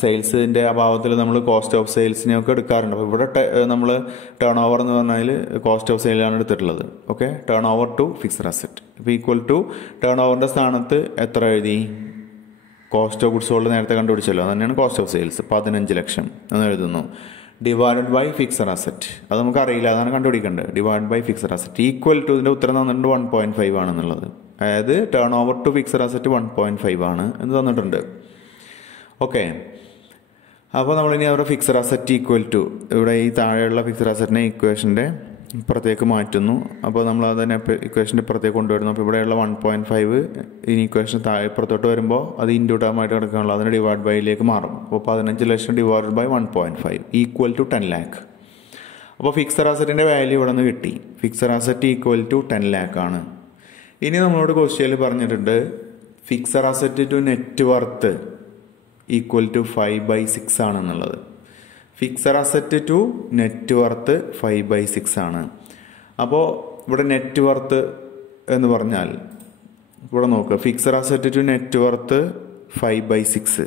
സെയിൽസിൻ്റെ അഭാവത്തിൽ നമ്മൾ കോസ്റ്റ് ഓഫ് സെയിൽസിനെയൊക്കെ എടുക്കാറുണ്ട്. അപ്പോൾ ഇവിടെ നമ്മൾ ടേൺ ഓവർ എന്ന് പറഞ്ഞാൽ കോസ്റ്റ് ഓഫ് സെയിലാണ് എടുത്തിട്ടുള്ളത്. Okay, turn over to fixed asset ഇപ്പോൾ ഈക്വൽ ടു ടേൺ ഓവറിൻ്റെ സ്ഥാനത്ത് എത്ര എഴുതി? കോസ്റ്റ് ഓഫ് ഗുഡ്സ് സോൾഡ് നേരത്തെ കണ്ടുപിടിച്ചല്ലോ, അത് തന്നെയാണ് കോസ്റ്റ് ഓഫ് സെയിൽസ് 15 ലക്ഷം എന്ന് എഴുതുന്നു. Divided by fixed asset. അത് നമുക്ക് അറിയില്ല, അതാണ് കണ്ടുപിടിക്കേണ്ടത്. Divide by fixed asset equal to, ഇതിൻ്റെ ഉത്തരം തന്നിട്ടുണ്ട് 1.5 ആണെന്നുള്ളത്. അതായത് turn over to fixed asset 1.5 ആണ് എന്ന് തന്നിട്ടുണ്ട്. ഓക്കെ, അപ്പോൾ നമ്മളിനി അവിടെ ഫിക്സഡ് അസറ്റ് ഈക്വൽ ടു, ഇവിടെ ഈ താഴെയുള്ള ഫിക്സഡ് അസറ്റിനെ ഇക്വേഷൻ്റെ ഇപ്പുറത്തേക്ക് മാറ്റുന്നു. അപ്പോൾ നമ്മൾ അതിനെ ഇക്വേഷൻ്റെ ഇപ്പുറത്തേക്ക് കൊണ്ടുവരുന്നു. അപ്പോൾ ഇവിടെയുള്ള 1.5 ഇനി ഇക്വേഷൻ താഴെ ഇപ്പുറത്തോട്ട് വരുമ്പോൾ അത് ഇൻറ്റു ടേമായിട്ട് കിടക്കാനുള്ള അതിന് ഡിവൈഡ് ബൈയിലേക്ക് മാറും. അപ്പോൾ 15 ലക്ഷം divided by 1.5 equal to 10 lakh. അപ്പോൾ ഫിക്സഡ് അസറ്റിൻ്റെ വാല്യൂ ഇവിടെ നിന്ന് കിട്ടി. Fixed asset equal to 10 lakh ആണ്. ഇനി നമ്മളോട് ക്വസ്റ്റ്യനിൽ പറഞ്ഞിട്ടുണ്ട് fixed asset to net worth equal to 5/6 ആണെന്നുള്ളത്. Fixed asset to net worth 5/6 ആണ്. അപ്പോൾ ഇവിടെ നെറ്റ് വർത്ത് എന്ന് പറഞ്ഞാൽ ഇവിടെ നോക്കുക, fixed asset to net worth 5/6.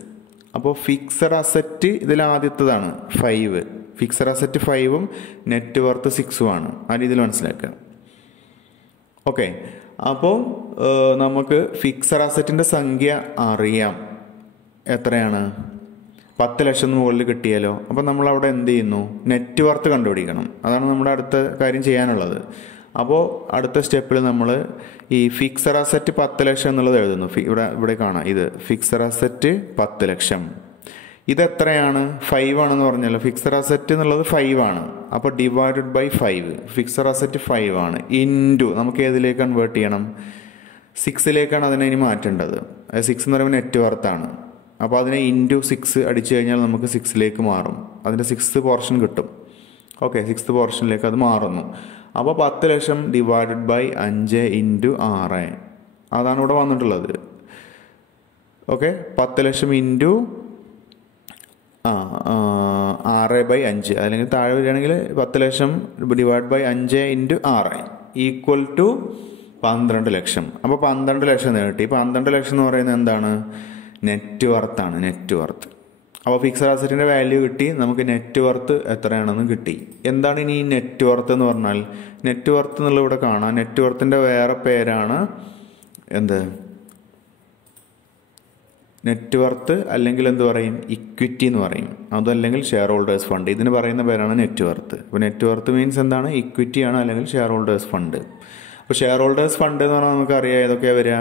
അപ്പോൾ ഫിക്സഡ് അസറ്റ് ഇതിൽ ആദ്യത്തേതാണ് 5. ഫിക്സഡ് അസറ്റ് 5ഉം നെറ്റ് വർത്ത് 6ഉം ആണ്. ആ രീതിയിൽ മനസ്സിലാക്കുക. ഓക്കെ, അപ്പോൾ നമുക്ക് ഫിക്സഡ് അസറ്റിൻ്റെ സംഖ്യ അറിയാം. എത്രയാണ്? 10 ലക്ഷം മുകളിൽ കിട്ടിയാലോ. അപ്പം നമ്മളവിടെ എന്ത് ചെയ്യുന്നു? നെറ്റ് വർത്ത് കണ്ടുപിടിക്കണം. അതാണ് നമ്മുടെ അടുത്ത കാര്യം ചെയ്യാനുള്ളത്. അപ്പോൾ അടുത്ത സ്റ്റെപ്പിൽ നമ്മൾ ഈ ഫിക്സഡ് അസറ്റ് 10 ലക്ഷം എന്നുള്ളത് എഴുതുന്നു. ഇവിടെ കാണാം, ഇത് ഫിക്സഡ് അസറ്റ് 10 ലക്ഷം. ഇതെത്രയാണ്? 5 ആണെന്ന് പറഞ്ഞല്ലോ. ഫിക്സഡ് അസറ്റ് എന്നുള്ളത് 5 ആണ്. അപ്പോൾ ഡിവൈഡഡ് ബൈ 5. ഫിക്സഡ് അസറ്റ് 5 ആണ്. ഇൻറ്റു നമുക്ക് ഏതിലേക്ക് കൺവേർട്ട് ചെയ്യണം? 6ലേക്കാണ് അതിനെ ഇനി മാറ്റേണ്ടത്. 6 എന്ന് പറയുമ്പോൾ നെറ്റ് വർത്താണ്. അപ്പോൾ അതിനെ ഇൻറ്റു 6 അടിച്ചു കഴിഞ്ഞാൽ നമുക്ക് 6ലേക്ക് മാറും. അതിൻ്റെ 6th പോർഷൻ കിട്ടും. ഓക്കെ, 6th പോർഷനിലേക്ക് അത് മാറുന്നു. അപ്പോൾ 10 ലക്ഷം ഡിവൈഡഡ് ബൈ 5 ഇൻറ്റു 6. അതാണ് ഇവിടെ വന്നിട്ടുള്ളത്. ഓക്കെ, 10 ലക്ഷം ഇൻറ്റു 6/5, അല്ലെങ്കിൽ താഴെ വരികയാണെങ്കിൽ 10 ലക്ഷം divide by 5 into 6 equal to 12 ലക്ഷം. അപ്പോൾ 12 ലക്ഷം നേടി. 12 ലക്ഷം എന്ന് പറയുന്നത് എന്താണ്? നെറ്റ് വർത്താണ്. Net worth. അപ്പോൾ ഫിക്സഡ് അസറ്റിൻ്റെ വാല്യൂ കിട്ടി. നമുക്ക് നെറ്റ് വർത്ത് എത്രയാണെന്ന് കിട്ടി. എന്താണ് ഇനി നെറ്റ് വർത്ത് എന്ന് പറഞ്ഞാൽ? നെറ്റ് വർത്ത് എന്നുള്ള ഇവിടെ കാണാം. നെറ്റ് വർത്തിൻ്റെ വേറെ പേരാണ് എന്ത്? നെറ്റ് വർത്ത് അല്ലെങ്കിൽ എന്ത് പറയും? ഇക്വിറ്റി എന്ന് പറയും. അതല്ലെങ്കിൽ ഷെയർ ഹോൾഡേഴ്സ് ഫണ്ട്. ഇതിന് പറയുന്ന പേരാണ് നെറ്റ് വർത്ത്. അപ്പോൾ നെറ്റ് വർത്ത് മീൻസ് എന്താണ്? ഇക്വിറ്റിയാണ് അല്ലെങ്കിൽ ഷെയർ ഹോൾഡേഴ്സ് ഫണ്ട്. അപ്പോൾ ഷെയർ ഹോൾഡേഴ്സ് ഫണ്ട് എന്ന് പറഞ്ഞാൽ നമുക്കറിയാം ഏതൊക്കെയാണ് വരിക?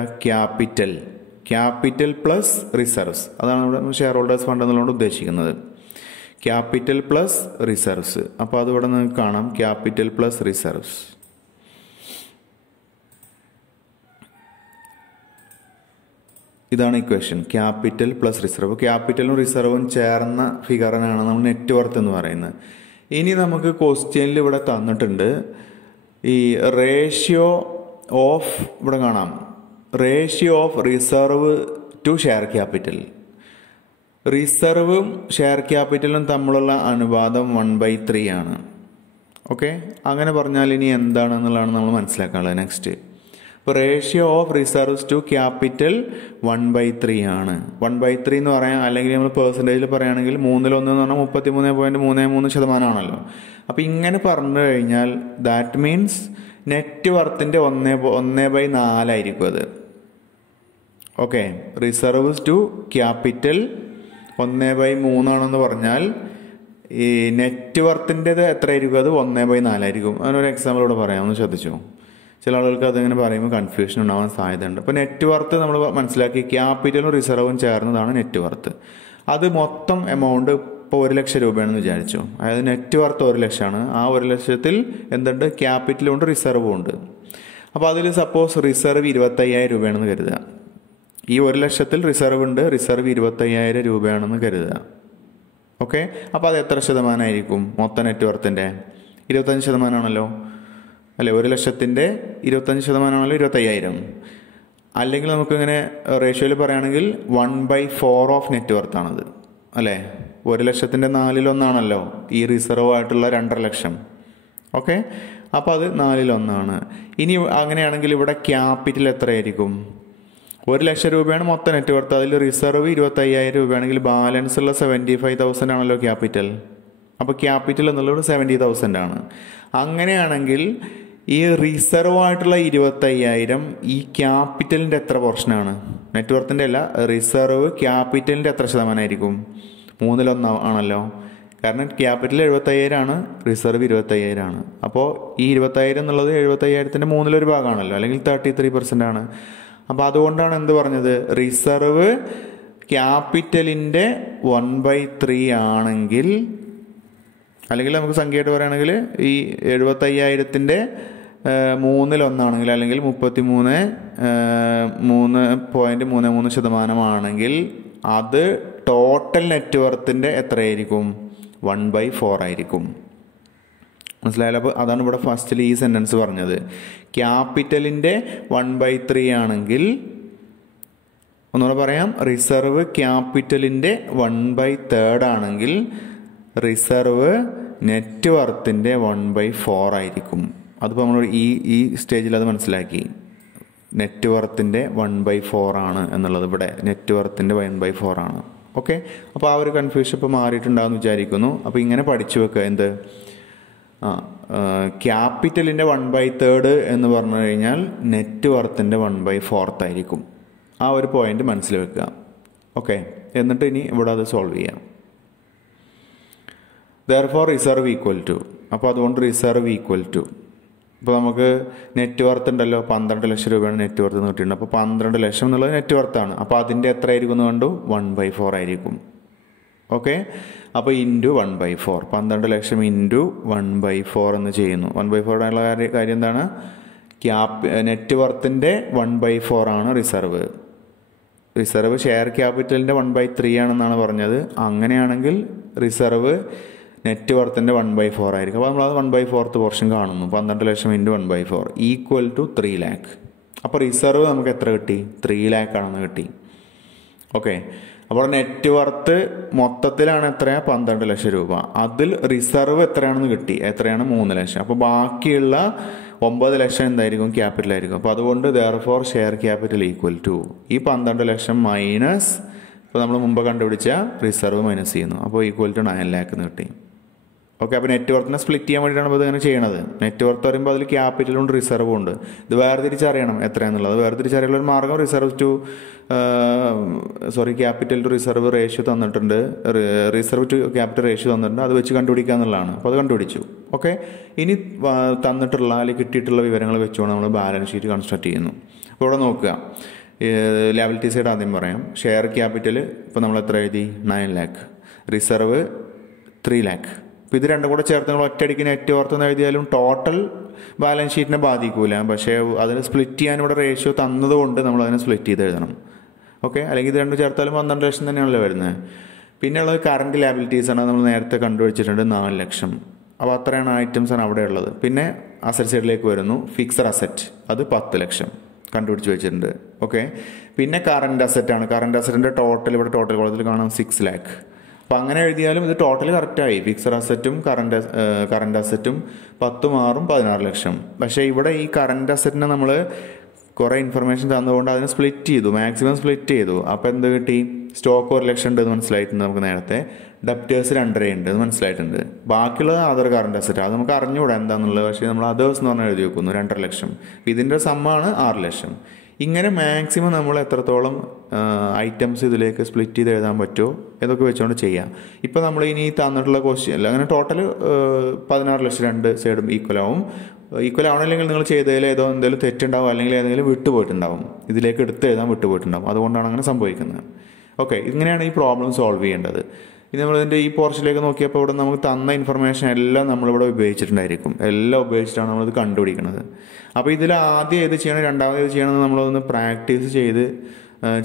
Capital plus reserves. അതാണ് ഇവിടെ ഷെയർ ഹോൾഡേഴ്സ് ഫണ്ട് എന്നുള്ളത് ഉദ്ദേശിക്കുന്നത്. Capital plus reserves. അപ്പോൾ അതിവിടെ നിങ്ങൾക്ക് കാണാം, ക്യാപിറ്റൽ പ്ലസ് റിസർവ്സ്. ഇതാണ് ഇക്വേഷൻ. Capital plus reserve. ക്യാപിറ്റലും റിസർവും ചേർന്ന ഫിഗറിനാണ് നമ്മൾ നെറ്റ് വർത്ത് എന്ന് പറയുന്നത്. ഇനി നമുക്ക് ക്വസ്റ്റ്യനിൽ ഇവിടെ തന്നിട്ടുണ്ട് ഈ റേഷ്യോ ഓഫ്, ഇവിടെ കാണാം, ratio of reserve to share capital. റിസർവും ഷെയർ ക്യാപിറ്റലും തമ്മിലുള്ള അനുപാതം 1/3 ആണ്. ഓക്കെ, അങ്ങനെ പറഞ്ഞാൽ ഇനി എന്താണെന്നുള്ളതാണ് നമ്മൾ മനസ്സിലാക്കാനുള്ളത്. നെക്സ്റ്റ്, ഇപ്പോൾ ratio of reserves to capital 1/3 ആണ്. 1/3 എന്ന് പറയാം, അല്ലെങ്കിൽ നമ്മൾ പെർസെൻറ്റേജിൽ പറയുകയാണെങ്കിൽ 3/1 എന്ന് പറഞ്ഞാൽ 33.33% ആണല്ലോ. അപ്പോൾ ഇങ്ങനെ പറഞ്ഞു കഴിഞ്ഞാൽ ദാറ്റ് മീൻസ് നെറ്റ് വർത്തിൻ്റെ 1/4 ആയിരിക്കും അത്. ഓക്കെ, റിസർവ്സ് ടു ക്യാപിറ്റൽ 1/3 ആണെന്ന് പറഞ്ഞാൽ ഈ നെറ്റ് വർത്തിൻ്റെത് എത്ര ആയിരിക്കും? അത് 1/4 ആയിരിക്കും. അതിനൊരു എക്സാമ്പിൾ ഇവിടെ പറയാം, ഒന്ന് ശ്രദ്ധിച്ചോ. ചില ആളുകൾക്ക് അതിങ്ങനെ പറയുമ്പോൾ കൺഫ്യൂഷൻ ഉണ്ടാവാൻ സാധ്യതയുണ്ട്. അപ്പോൾ നെറ്റ് വർത്ത് നമ്മൾ മനസ്സിലാക്കി, ക്യാപിറ്റലും റിസർവും ചേർന്നതാണ് നെറ്റ് വർത്ത്. അത് മൊത്തം എമൗണ്ട് ഇപ്പോൾ 1 ലക്ഷം രൂപയാണെന്ന് വിചാരിച്ചു. അതായത് നെറ്റ് വർത്ത് 1 ലക്ഷമാണ്. ആ 1 ലക്ഷത്തിൽ എന്തുണ്ട്? ക്യാപിറ്റലും ഉണ്ട്, റിസർവും ഉണ്ട്. അപ്പോൾ അതിൽ സപ്പോസ് റിസർവ് 25,000 രൂപയാണെന്ന് കരുതുക. ഈ 1 ലക്ഷത്തിൽ റിസർവ് ഉണ്ട്, റിസർവ് 25,000 രൂപയാണെന്ന് കരുതുക. ഓക്കെ, അപ്പോൾ അത് എത്ര ശതമാനമായിരിക്കും? മൊത്തം നെറ്റ് വർത്തിൻ്റെ 25% ആണല്ലോ അല്ലേ? 1 ലക്ഷത്തിൻ്റെ 25% 25,000. അല്ലെങ്കിൽ നമുക്കിങ്ങനെ റേഷ്യോയിൽ പറയുകയാണെങ്കിൽ 1/4 ഓഫ് നെറ്റ് വർത്താണത് അല്ലേ? 1 ലക്ഷത്തിൻ്റെ 4/1 ഈ റിസർവ് ആയിട്ടുള്ള 2.5 ലക്ഷം. ഓക്കെ, അപ്പോൾ അത് 4/1. ഇനി അങ്ങനെയാണെങ്കിൽ ഇവിടെ ക്യാപിറ്റൽ എത്രയായിരിക്കും? 1 ലക്ഷം രൂപയാണ് മൊത്തം നെറ്റ് വർത്ത്. അതിൽ റിസർവ് 25,000 രൂപയാണെങ്കിൽ ബാലൻസ് ഉള്ള 75,000 ആണല്ലോ ക്യാപിറ്റൽ. അപ്പോൾ ക്യാപിറ്റൽ എന്നുള്ളത് 70,000 ആണ്. അങ്ങനെയാണെങ്കിൽ ഈ റിസർവ് ആയിട്ടുള്ള 25,000 ഈ ക്യാപിറ്റലിൻ്റെ എത്ര പോർഷനാണ്? നെറ്റ് വർത്തിൻ്റെ അല്ല, റിസർവ് ക്യാപിറ്റലിൻ്റെ എത്ര ശതമാനമായിരിക്കും? 3/1 ആണല്ലോ. കാരണം ക്യാപിറ്റൽ 75,000 ആണ്, റിസർവ് 25,000 ആണ്. അപ്പോൾ ഈ 25,000 എന്നുള്ളത് 75,000-ന്റെ 1/3 ഭാഗമാണല്ലോ, അല്ലെങ്കിൽ 33% ആണ്. അപ്പോൾ അതുകൊണ്ടാണ് എന്ത് പറഞ്ഞത്, റിസർവ് ക്യാപിറ്റലിൻ്റെ 1/3 ആണെങ്കിൽ, അല്ലെങ്കിൽ നമുക്ക് സംഖ്യയായിട്ട് പറയുകയാണെങ്കിൽ ഈ 75,000-ന്റെ 1/3 അല്ലെങ്കിൽ 33.33% അത് ടോട്ടൽ നെറ്റ്വർത്തിൻ്റെ എത്രയായിരിക്കും, 1/4 ആയിരിക്കും. മനസ്സിലായാലും. അപ്പോൾ അതാണ് ഇവിടെ ഫസ്റ്റിൽ ഈ സെൻറ്റൻസ് പറഞ്ഞത്. ക്യാപിറ്റലിൻ്റെ 1/3 ആണെങ്കിൽ, ഒന്നുകൂടെ പറയാം, റിസർവ് ക്യാപിറ്റലിൻ്റെ 1/3 ആണെങ്കിൽ റിസർവ് നെറ്റ് വർത്തിൻ്റെ 1/4 ആയിരിക്കും. അതിപ്പോൾ നമ്മൾ ഈ സ്റ്റേജിൽ അത് മനസ്സിലാക്കി. നെറ്റ് വർത്തിൻ്റെ 1/4 ആണ് എന്നുള്ളത്, ഇവിടെ നെറ്റ് വർത്തിൻ്റെ 1/4 ആണ്. ഓക്കെ, അപ്പോൾ ആ ഒരു കൺഫ്യൂഷൻ ഇപ്പോൾ മാറിയിട്ടുണ്ടാകുമെന്ന് വിചാരിക്കുന്നു. അപ്പോൾ ഇങ്ങനെ പഠിച്ചു വെക്കുക, എന്ത്, ക്യാപിറ്റലിൻ്റെ 1/3 എന്ന് പറഞ്ഞു കഴിഞ്ഞാൽ നെറ്റ് വർത്തിൻ്റെ 1/4 ആയിരിക്കും. ആ ഒരു പോയിന്റ് മനസ്സിൽ വെക്കുക. ഓക്കെ, എന്നിട്ട് ഇനി ഇവിടെ അത് സോൾവ് ചെയ്യാം. ദെയർഫോർ റിസർവ് ഈക്വൽ ടു, അപ്പോൾ അതുകൊണ്ട് റിസർവ് ഈക്വൽ ടു, ഇപ്പോൾ നമുക്ക് നെറ്റ് വർത്ത് ഉണ്ടല്ലോ, 12 ലക്ഷം രൂപയാണ് നെറ്റ് വർത്ത് കിട്ടിയിട്ടുണ്ട്. അപ്പോൾ 12 ലക്ഷം എന്നുള്ളത് നെറ്റ് വർത്താണ്. അപ്പോൾ അതിൻ്റെ എത്ര ആയിരിക്കും എന്ന് കണ്ടു, 1/4 ആയിരിക്കും. ഓക്കെ, അപ്പോൾ ഇൻറ്റു 1/4, 12 ലക്ഷം ഇൻറ്റു 1/4 എന്ന് ചെയ്യുന്നു. 1/4 ആയുള്ള കാര്യം എന്താണ്, നെറ്റ് വർത്തിൻ്റെ 1/4 ആണ് റിസർവ്. റിസർവ് ഷെയർ ക്യാപിറ്റലിൻ്റെ 1/3 ആണെന്നാണ് പറഞ്ഞത്. അങ്ങനെയാണെങ്കിൽ റിസർവ് നെറ്റ് വർത്തിൻ്റെ 1/4 ആയിരിക്കും. അപ്പോൾ നമ്മളത് 1/4 പോർഷൻ കാണുന്നു. 12 ലക്ഷം ഇൻറ്റു 1/4 ഈക്വൽ ടു 3 lakh. അപ്പോൾ റിസർവ് നമുക്ക് എത്ര കിട്ടി, 3 lakh ആണെന്ന് കിട്ടി. ഓക്കെ, അപ്പോൾ നെറ്റ് വർത്ത് മൊത്തത്തിലാണ് എത്രയാണ്, 12 ലക്ഷം രൂപ. അതിൽ റിസർവ് എത്രയാണെന്ന് കിട്ടി, എത്രയാണ്, 3 ലക്ഷം. അപ്പോൾ ബാക്കിയുള്ള 9 ലക്ഷം എന്തായിരിക്കും, ക്യാപിറ്റൽ ആയിരിക്കും. അപ്പോൾ അതുകൊണ്ട് therefore share capital equal to ഈ 12 ലക്ഷം മൈനസ്, ഇപ്പോൾ നമ്മൾ മുമ്പ് കണ്ടുപിടിച്ച റിസർവ് മൈനസ് ചെയ്യുന്നു. അപ്പോൾ ഈക്വൽ ടു 9 lakh എന്ന് കിട്ടി. ഓക്കെ, അപ്പോൾ നെറ്റ് വർത്തിനെ സ്പ്ലിറ്റ് ചെയ്യാൻ വേണ്ടിയിട്ടാണ് ഇപ്പോൾ ഇതിങ്ങനെ ചെയ്യണത്. നെറ്റ് വർത്ത് പറയുമ്പോൾ അതിൽ ക്യാപിറ്റലും ഉണ്ട് റിസർവും ഉണ്ട്. ഇത് വേർതിരിച്ചറിയണം എത്രയാണെന്നുള്ളത്. വേർതിരിച്ചറിയാനുള്ള ഒരു മാർഗ്ഗം ക്യാപിറ്റൽ ടു റിസർവ് റേഷ്യോ തന്നിട്ടുണ്ട്, റിസർവ് ടു ക്യാപിറ്റൽ റേഷ്യോ തന്നിട്ടുണ്ട്. അത് വെച്ച് കണ്ടുപിടിക്കുക എന്നുള്ളതാണ്. അപ്പോൾ അത് കണ്ടുപിടിച്ചു. ഓക്കെ, ഇനി തന്നിട്ടുള്ള അല്ലെങ്കിൽ കിട്ടിയിട്ടുള്ള വിവരങ്ങൾ വെച്ചുകൊണ്ട് നമ്മൾ ബാലൻസ് ഷീറ്റ് കൺസ്ട്രക്ട് ചെയ്യുന്നു. അപ്പോൾ ഇവിടെ നോക്കുക, ലിയബിലിറ്റി സൈഡ് ആദ്യം പറയാം. ഷെയർ ക്യാപിറ്റൽ ഇപ്പോൾ നമ്മൾ എത്ര എഴുതി, 9 lakh, റിസർവ് 3 lakh. അപ്പോൾ ഇത് രണ്ടും കൂടെ ചേർത്ത് നമ്മൾ ഒറ്റയടിക്ക് നെറ്റ് വർത്ത് എഴുതിയാലും ടോട്ടൽ ബാലൻസ് ഷീറ്റിനെ ബാധിക്കൂല. പക്ഷേ അതിന് സ്പ്ലിറ്റ് ചെയ്യാൻ ഇവിടെ റേഷ്യോ തന്നതുകൊണ്ട് നമ്മൾ അതിനെ സ്പ്ലിറ്റ് ചെയ്ത് എഴുതണം. ഓക്കെ, അല്ലെങ്കിൽ ഇത് രണ്ടും ചേർത്താലും 12 ലക്ഷം തന്നെയാണല്ലോ വരുന്നത്. പിന്നെ ഉള്ളത് കറണ്ട് ലിയബിലിറ്റീസ് ആണ്. നമ്മൾ നേരത്തെ കണ്ടുപിടിച്ചിട്ടുണ്ട് 4 ലക്ഷം. അപ്പോൾ അത്രയാണ് ഐറ്റംസ് ആണ് അവിടെ ഉള്ളത്. പിന്നെ അസറ്റ് സൈഡിലേക്ക് വരുന്നു, ഫിക്സഡ് അസറ്റ് അത് 10 ലക്ഷം കണ്ടുപിടിച്ച് വെച്ചിട്ടുണ്ട്. ഓക്കെ, പിന്നെ കറണ്ട് അസറ്റാണ്. കറണ്ട് അസറ്റിൻ്റെ ടോട്ടൽ ഇവിടെ ടോട്ടൽ കോളത്തിൽ കാണാം 6 lakh. അപ്പോൾ അങ്ങനെ എഴുതിയാലും ഇത് ടോട്ടൽ കറക്റ്റായി. ഫിക്സഡ് അസറ്റും കറണ്ട് അസറ്റും 10 6 16 ലക്ഷം. പക്ഷേ ഇവിടെ ഈ കറണ്ട് അസറ്റിനെ നമ്മൾ കുറേ ഇൻഫർമേഷൻ തന്നുകൊണ്ട് അതിനെ സ്പ്ലിറ്റ് ചെയ്തു, മാക്സിമം സ്പ്ലിറ്റ് ചെയ്തു. അപ്പോൾ എന്ത് കിട്ടി, സ്റ്റോക്ക് 1 ലക്ഷം ഉണ്ട് എന്ന് മനസ്സിലായിട്ടുണ്ട് നമുക്ക് നേരത്തെ. ഡെപ്റ്റേഴ്സ് 2.5 ഉണ്ട് എന്ന് മനസ്സിലായിട്ടുണ്ട്. ബാക്കിയുള്ളത് അതർ കറണ്ട് അസറ്റ്, അത് നമുക്ക് അറിഞ്ഞുകൂടാ എന്താണെന്നുള്ളത്. പക്ഷേ നമ്മൾ അതേഴ്സ് എന്ന് പറഞ്ഞാൽ എഴുതി വെക്കുന്നു 2.5 ലക്ഷം. ഇതിൻ്റെ സമ്മാണ് 6 ലക്ഷം. ഇങ്ങനെ മാക്സിമം നമ്മൾ എത്രത്തോളം ഐറ്റംസ് ഇതിലേക്ക് സ്പ്ലിറ്റ് ചെയ്ത് എഴുതാൻ പറ്റുമോ ഇതൊക്കെ വെച്ചുകൊണ്ട് ചെയ്യാം. ഇപ്പോൾ നമ്മൾ ഇനി തന്നിട്ടുള്ള ക്വസ്റ്റ്യൻ അല്ല, അങ്ങനെ ടോട്ടൽ 16 ലക്ഷം രണ്ട് സൈഡും ഈക്വൽ ആവും. ഈക്വൽ ആവണമെങ്കിൽ നിങ്ങൾ ചെയ്തതിൽ എന്തെങ്കിലും തെറ്റുണ്ടാവും, അല്ലെങ്കിൽ ഏതെങ്കിലും വിട്ടുപോയിട്ടുണ്ടാവും, ഇതിലേക്ക് എടുത്ത് എഴുതാൻ വിട്ടുപോയിട്ടുണ്ടാവും. അതുകൊണ്ടാണ് അങ്ങനെ സംഭവിക്കുന്നത്. ഓക്കെ, ഇങ്ങനെയാണ് ഈ പ്രോബ്ലം സോൾവ് ചെയ്യേണ്ടത്. ഇനി നമ്മളിതിൻ്റെ ഈ പോർഷനിലേക്ക് നോക്കിയപ്പോൾ ഇവിടെ നമുക്ക് തന്ന ഇൻഫർമേഷൻ എല്ലാം നമ്മളിവിടെ ഉപയോഗിച്ചിട്ടുണ്ടായിരിക്കും. എല്ലാം ഉപയോഗിച്ചിട്ടാണ് നമ്മളിത് കണ്ടുപിടിക്കുന്നത്. അപ്പോൾ ഇതിൽ ആദ്യം ഏത് ചെയ്യണം, രണ്ടാമത് ഏത് ചെയ്യണമെന്ന് നമ്മളൊന്ന് പ്രാക്ടീസ്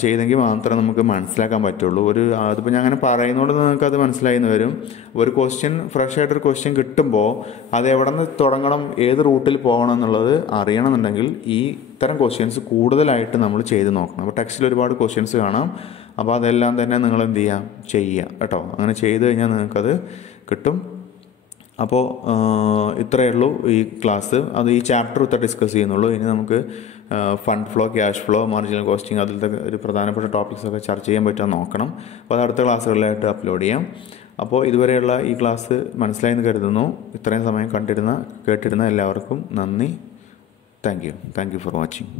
ചെയ്തെങ്കിൽ മാത്രമേ നമുക്ക് മനസ്സിലാക്കാൻ പറ്റുള്ളൂ. അതിപ്പോൾ ഞാൻ അങ്ങനെ പറയുന്നതുകൊണ്ട് നിങ്ങൾക്ക് അത് മനസ്സിലായിന്ന് വരും. ഒരു ക്വസ്റ്റ്യൻ ഫ്രഷ് ആയിട്ടൊരു ക്വസ്റ്റ്യൻ കിട്ടുമ്പോൾ അത് എവിടെ നിന്ന് തുടങ്ങണം, ഏത് റൂട്ടിൽ പോകണം എന്നുള്ളത് അറിയണമെന്നുണ്ടെങ്കിൽ ഇത്തരം ക്വസ്റ്റ്യൻസ് കൂടുതലായിട്ട് നമ്മൾ ചെയ്ത് നോക്കണം. അപ്പോൾ ടെക്സ്റ്റിൽ ഒരുപാട് ക്വസ്റ്റ്യൻസ് കാണാം. അപ്പോൾ അതെല്ലാം തന്നെ നിങ്ങൾ എന്ത് ചെയ്യുക കേട്ടോ. അങ്ങനെ ചെയ്ത് കഴിഞ്ഞാൽ നിങ്ങൾക്കത് കിട്ടും. അപ്പോൾ ഇത്രയേ ഉള്ളൂ ഈ ക്ലാസ്. അത് ഈ ചാപ്റ്റർ ഇത്ര ഡിസ്കസ് ചെയ്യുന്നുള്ളൂ. ഇനി നമുക്ക് fund flow, cash flow, marginal costing, അതിലത്തെ ഒരു പ്രധാനപ്പെട്ട ടോപ്പിക്സൊക്കെ ചർച്ച ചെയ്യാൻ പറ്റുമെന്ന് നോക്കണം. അപ്പോൾ അത് അടുത്ത ക്ലാസ്സുകളിലായിട്ട് അപ്ലോഡ് ചെയ്യാം. അപ്പോൾ ഇതുവരെയുള്ള ഈ ക്ലാസ് മനസ്സിലായെന്ന് കരുതുന്നു. ഇത്രയും സമയം കേട്ടിരുന്ന എല്ലാവർക്കും നന്ദി. Thank you for watching.